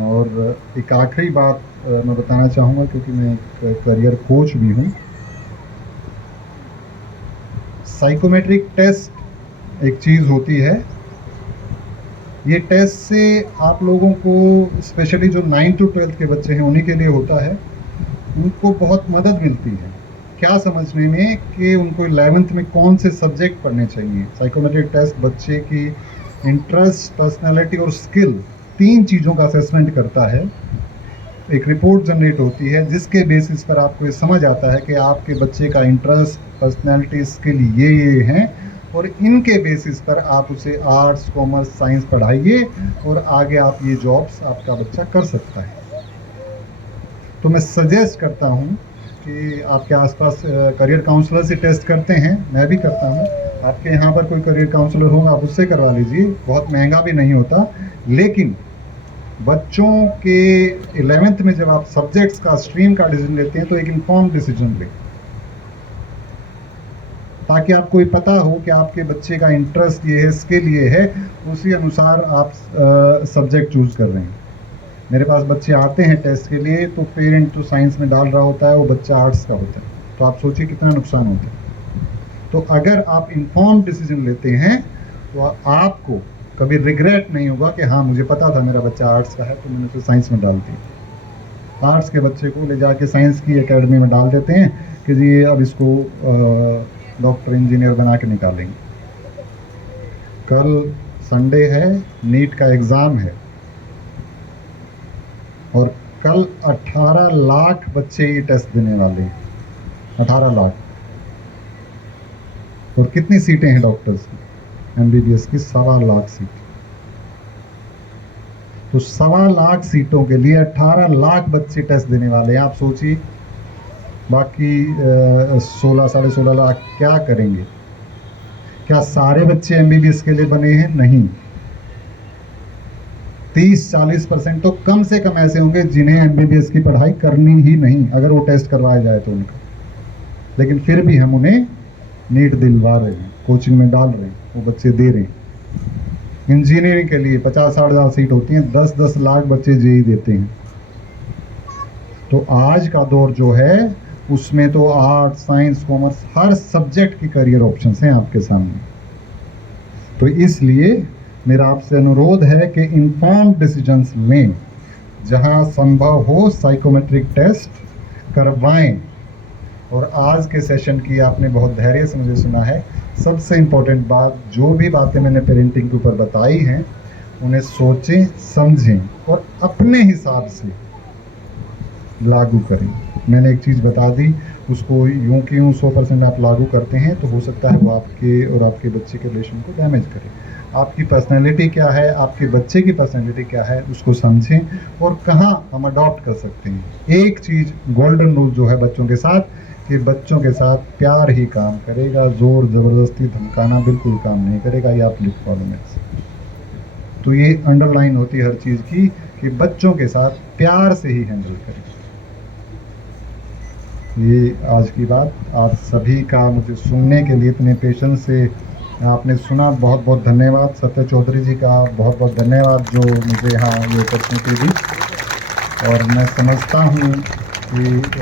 और एक आखिरी बात मैं बताना चाहूँगा, क्योंकि मैं एक करियर कोच भी हूँ। साइकोमेट्रिक टेस्ट एक चीज़ होती है, ये टेस्ट से आप लोगों को, स्पेशली जो 9 to 12 के बच्चे हैं उन्हीं के लिए होता है, उनको बहुत मदद मिलती है क्या समझने में कि उनको 11th में कौन से सब्जेक्ट पढ़ने चाहिए। साइकोमेट्रिक टेस्ट बच्चे की इंटरेस्ट, पर्सनालिटी और स्किल, 3 चीज़ों का असेसमेंट करता है। एक रिपोर्ट जनरेट होती है जिसके बेसिस पर आपको ये समझ आता है कि आपके बच्चे का इंटरेस्ट, पर्सनालिटी, स्किल ये हैं, और इनके बेसिस पर आप उसे आर्ट्स, कॉमर्स, साइंस पढ़ाइए और आगे आप ये जॉब्स आपका बच्चा कर सकता है। तो मैं सजेस्ट करता हूँ कि आपके आसपास करियर काउंसलर से टेस्ट करते हैं, मैं भी करता हूँ। आपके यहाँ पर कोई करियर काउंसलर होगा, आप उससे करवा लीजिए, बहुत महंगा भी नहीं होता। लेकिन बच्चों के 11th में जब आप सब्जेक्ट्स का, स्ट्रीम का डिसीजन लेते हैं तो एक इन्फॉर्म डिसीजन लें, ताकि आपको ये पता हो कि आपके बच्चे का इंटरेस्ट ये है, स्किल ये है, उसी अनुसार आप सब्जेक्ट चूज कर रहे हैं। मेरे पास बच्चे आते हैं टेस्ट के लिए, तो पेरेंट तो साइंस में डाल रहा होता है, वो बच्चा आर्ट्स का होता है, तो आप सोचिए कितना नुकसान होता है। तो अगर आप इन्फॉर्म डिसीजन लेते हैं तो आपको कभी रिग्रेट नहीं होगा कि हाँ मुझे पता था मेरा बच्चा आर्ट्स का है तो मैंने उसे साइंस में डाल दिया। आर्ट्स के बच्चे को ले जाके साइंस की एकेडमी में डाल देते हैं कि जी अब इसको डॉक्टर, इंजीनियर बना के निकालेंगे। कल संडे है, नीट का एग्ज़ाम है, और कल 18 लाख बच्चे ये टेस्ट देने वाले हैं। 18 लाख। और कितनी सीटें हैं डॉक्टर्स की? MBBS की 1.25 लाख सीट। तो 1.25 लाख सीटों के लिए 18 लाख बच्चे टेस्ट देने वाले हैं। आप सोचिए बाकी 16, 16.5 लाख क्या करेंगे? क्या सारे बच्चे MBBS के लिए बने हैं? नहीं। 30-40% तो कम से कम ऐसे होंगे जिन्हें MBBS की पढ़ाई करनी ही नहीं, अगर वो टेस्ट करवाया जाए तो उनका। लेकिन फिर भी हम उन्हें नीट दिलवा रहे हैं, कोचिंग में डाल रहे हैं, वो बच्चे दे रहे हैं। इंजीनियरिंग के लिए 50-60 हज़ार सीट होती हैं, 10-10 लाख बच्चे जेईई देते हैं। तो आज का दौर जो है उसमें तो आर्ट्स, साइंस, कॉमर्स, हर सब्जेक्ट की करियर ऑप्शंस हैं आपके सामने। तो इसलिए मेरा आपसे अनुरोध है कि इन्फॉर्म डिसीजंस लें, जहां संभव हो साइकोमेट्रिक टेस्ट करवाएं। और आज के सेशन की आपने बहुत धैर्य से मुझे सुना है। सबसे इम्पोर्टेंट बात, जो भी बातें मैंने पेरेंटिंग के ऊपर बताई हैं उन्हें सोचें, समझें और अपने हिसाब से लागू करें। मैंने एक चीज़ बता दी, उसको यूं कि यूं 100% आप लागू करते हैं तो हो सकता है वो आपके और आपके बच्चे के रिलेशन को डैमेज करे। आपकी पर्सनैलिटी क्या है, आपके बच्चे की पर्सनैलिटी क्या है, उसको समझें और कहाँ हम अडॉप्ट कर सकते हैं। एक चीज़ गोल्डन रूल जो है बच्चों के साथ, कि बच्चों के साथ प्यार ही काम करेगा, ज़ोर ज़बरदस्ती धमकाना बिल्कुल काम नहीं करेगा। ये आप लिख फॉलो में। तो ये अंडरलाइन होती है हर चीज़ की कि बच्चों के साथ प्यार से ही हैंडल करें। ये आज की बात। आप सभी का मुझे सुनने के लिए इतने पेशेंस से आपने सुना, बहुत बहुत धन्यवाद। सत्य चौधरी जी का बहुत बहुत धन्यवाद जो मुझे यहाँ ये अपॉर्चुनिटी दी। और मैं समझता हूँ कि